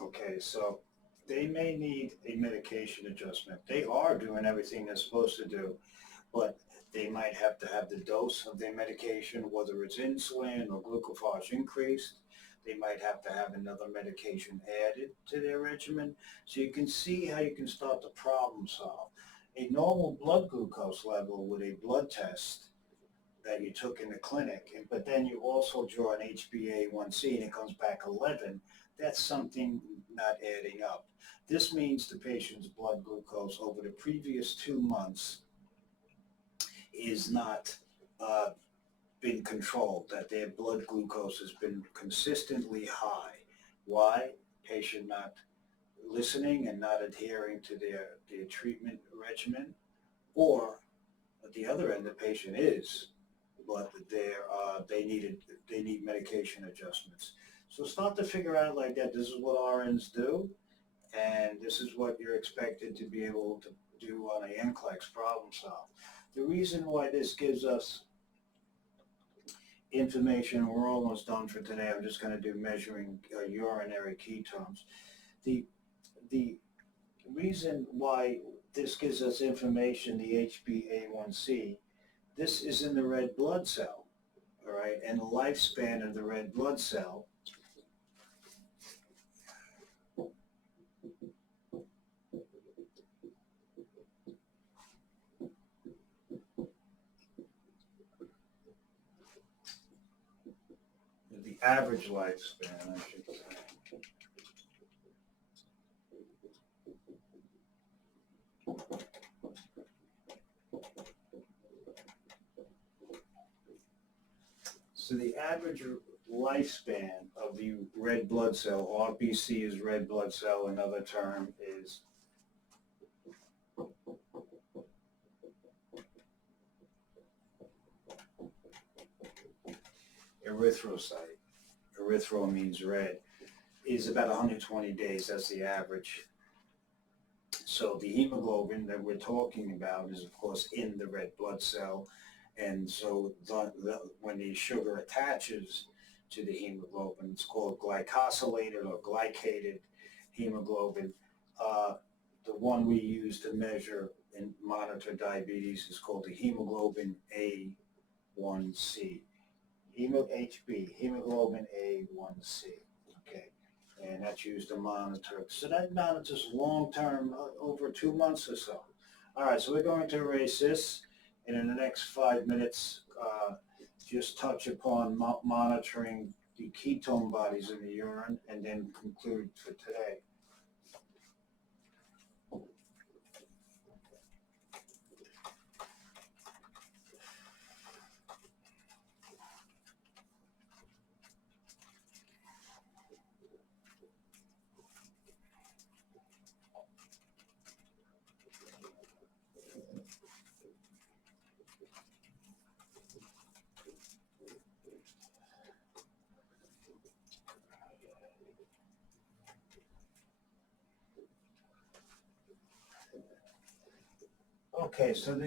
Okay, so they may need a medication adjustment. They are doing everything they're supposed to do, but they might have to have the dose of their medication, whether it's insulin or glucophage increased. They might have to have another medication added to their regimen. So you can see how you can start to problem solve. A normal blood glucose level with a blood test that you took in the clinic, but then you also draw an HbA1c and it comes back 11, that's something not adding up. This means the patient's blood glucose over the previous 2 months is not been controlled, that their blood glucose has been consistently high. Why? Patient not listening and not adhering to their treatment regimen, or at the other end, the patient is, but they need medication adjustments. So start to figure out like that. This is what RNs do, and this is what you're expected to be able to do on a NCLEX problem solve. The reason why this gives us information, and we're almost done for today. I'm just going to do measuring urinary ketones. The reason why this gives us information, the HbA1c, this is in the red blood cell, all right, and the lifespan of the red blood cell the average lifespan, I should say. So the average lifespan of the red blood cell, RBC is red blood cell, another term is erythrocyte. Erythro means red, is about 120 days. That's the average. So the hemoglobin that we're talking about is, of course, in the red blood cell. And so when the sugar attaches to the hemoglobin, it's called glycosylated or glycated hemoglobin. The one we use to measure and monitor diabetes is called the hemoglobin A1C. HB, hemoglobin A1C. Okay, and that's used to monitor. So that monitors long-term, over 2 months or so. All right, so we're going to erase this, and in the next 5 minutes, just touch upon monitoring the ketone bodies in the urine, and then conclude for today. Okay, so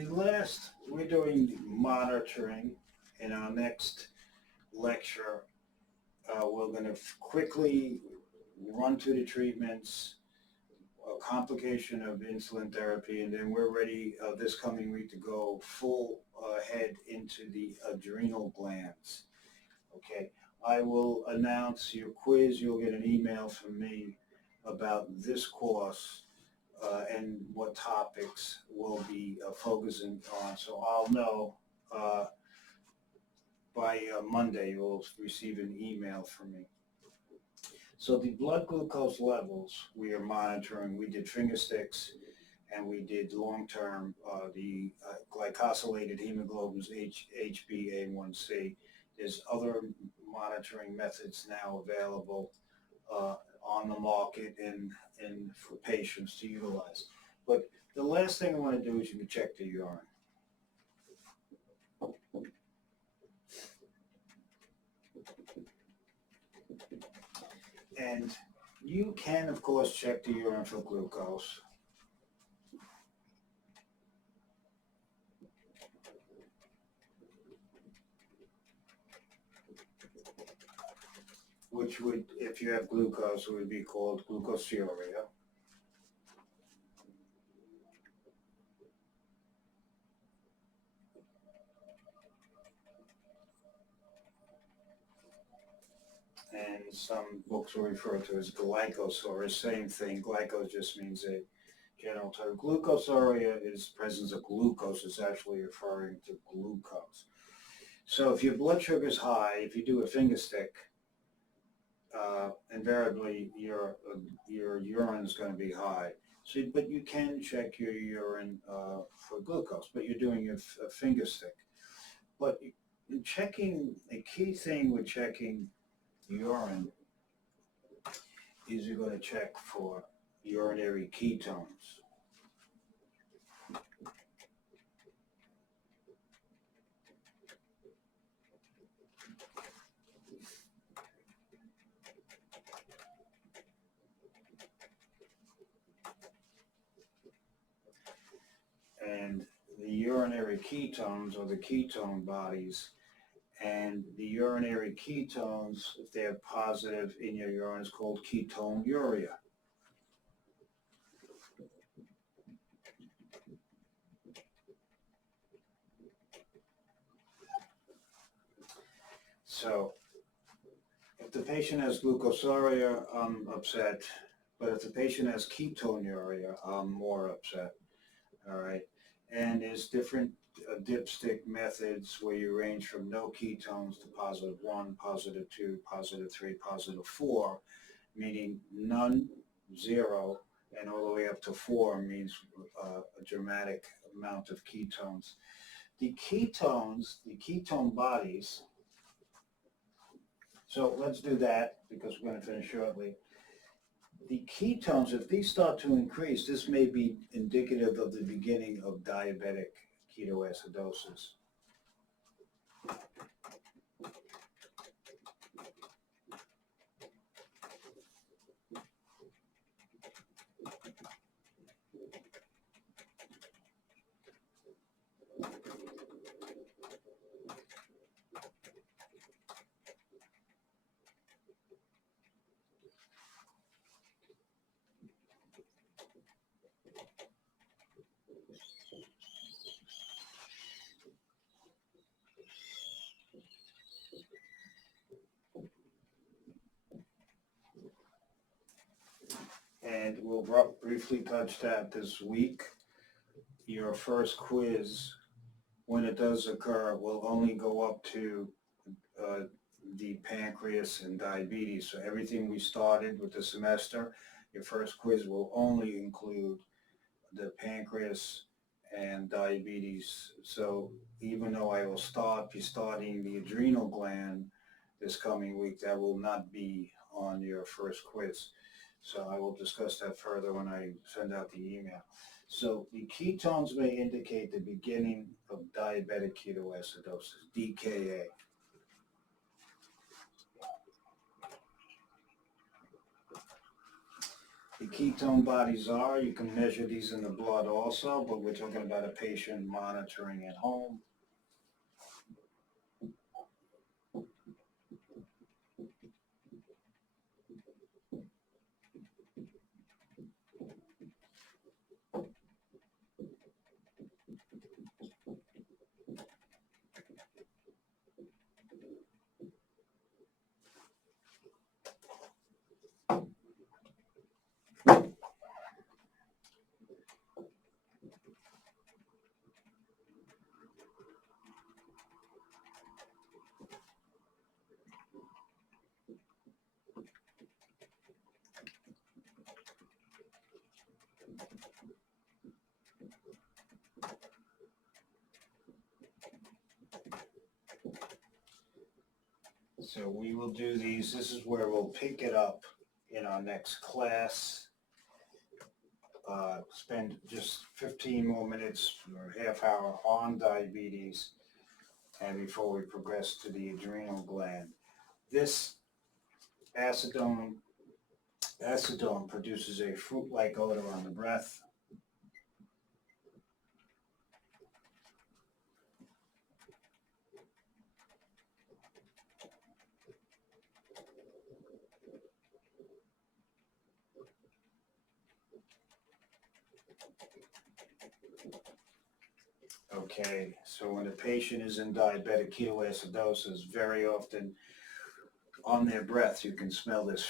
we're doing monitoring. In our next lecture, we're going to quickly run through the treatments, a complication of insulin therapy, and then we're ready this coming week to go full head into the adrenal glands. Okay, I will announce your quiz. You'll get an email from me about this course and what topics we'll be focusing on. So I'll know by Monday you'll receive an email from me. So the blood glucose levels we are monitoring, we did finger sticks and we did long-term the glycosylated hemoglobin's HbA1c. There's other monitoring methods now available on the market and for patients to utilize. But the last thing I want to do is you can check the urine. And you can, of course, check the urine for glucose. Which would, if you have glucose, would be called glucosuria. And some books will refer to as glycosuria, same thing. Glycose just means a general term. Glucosuria is presence of glucose. It's actually referring to glucose. So if your blood sugar is high, if you do a finger stick, invariably your urine is going to be high. So, but you can check your urine for glucose, but you're doing a finger stick. But in checking, a key thing with checking urine is you're going to check for urinary ketones. And the urinary ketones or the ketone bodies, and the urinary ketones, if they're positive in your urine, is called ketonuria. So if the patient has glucosuria, I'm upset. But if the patient has ketonuria, I'm more upset. All right. And there's different dipstick methods where you range from no ketones to +1, +2, +3, +4, meaning none, 0, and all the way up to 4 means a dramatic amount of ketones. The ketones, the ketone bodies, so let's do that because we're going to finish shortly. The ketones, if these start to increase, this may be indicative of the beginning of diabetic ketoacidosis. And we'll briefly touch that this week. Your first quiz, when it does occur, will only go up to the pancreas and diabetes. So everything we started with the semester, your first quiz will only include the pancreas and diabetes. So even though I will be starting the adrenal gland this coming week, that will not be on your first quiz. So I will discuss that further when I send out the email. So the ketones may indicate the beginning of diabetic ketoacidosis, DKA. the ketone bodies are. You can measure these in the blood also, but we're talking about a patient monitoring at home. So we will do these. This is where we'll pick it up in our next class. Spend just 15 more minutes or half hour on diabetes, and before we progress to the adrenal gland. This acetone produces a fruit-like odor on the breath. Okay, so when a patient is in diabetic ketoacidosis, very often on their breath you can smell this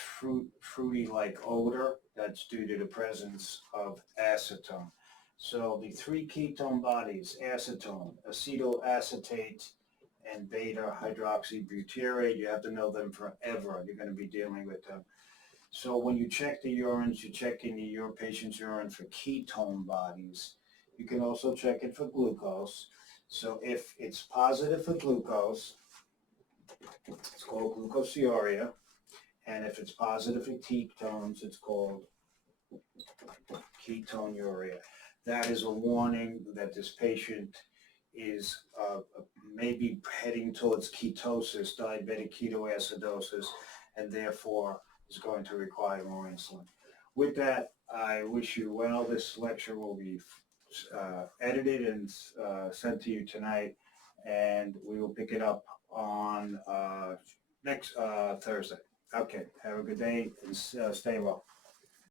fruity-like odor. That's due to the presence of acetone. So the three ketone bodies, acetone, acetoacetate, and beta hydroxybutyrate, you have to know them forever. You're going to be dealing with them. So when you check the urines, you check in your patient's urine for ketone bodies. You can also check it for glucose. So if it's positive for glucose, it's called glucosiuria. And if it's positive for ketones, it's called ketonuria. That is a warning that this patient is maybe heading towards ketosis, diabetic ketoacidosis, and therefore is going to require more insulin. With that, I wish you well. This lecture will be edited and sent to you tonight, and we will pick it up on next Thursday. Okay, have a good day and stay well.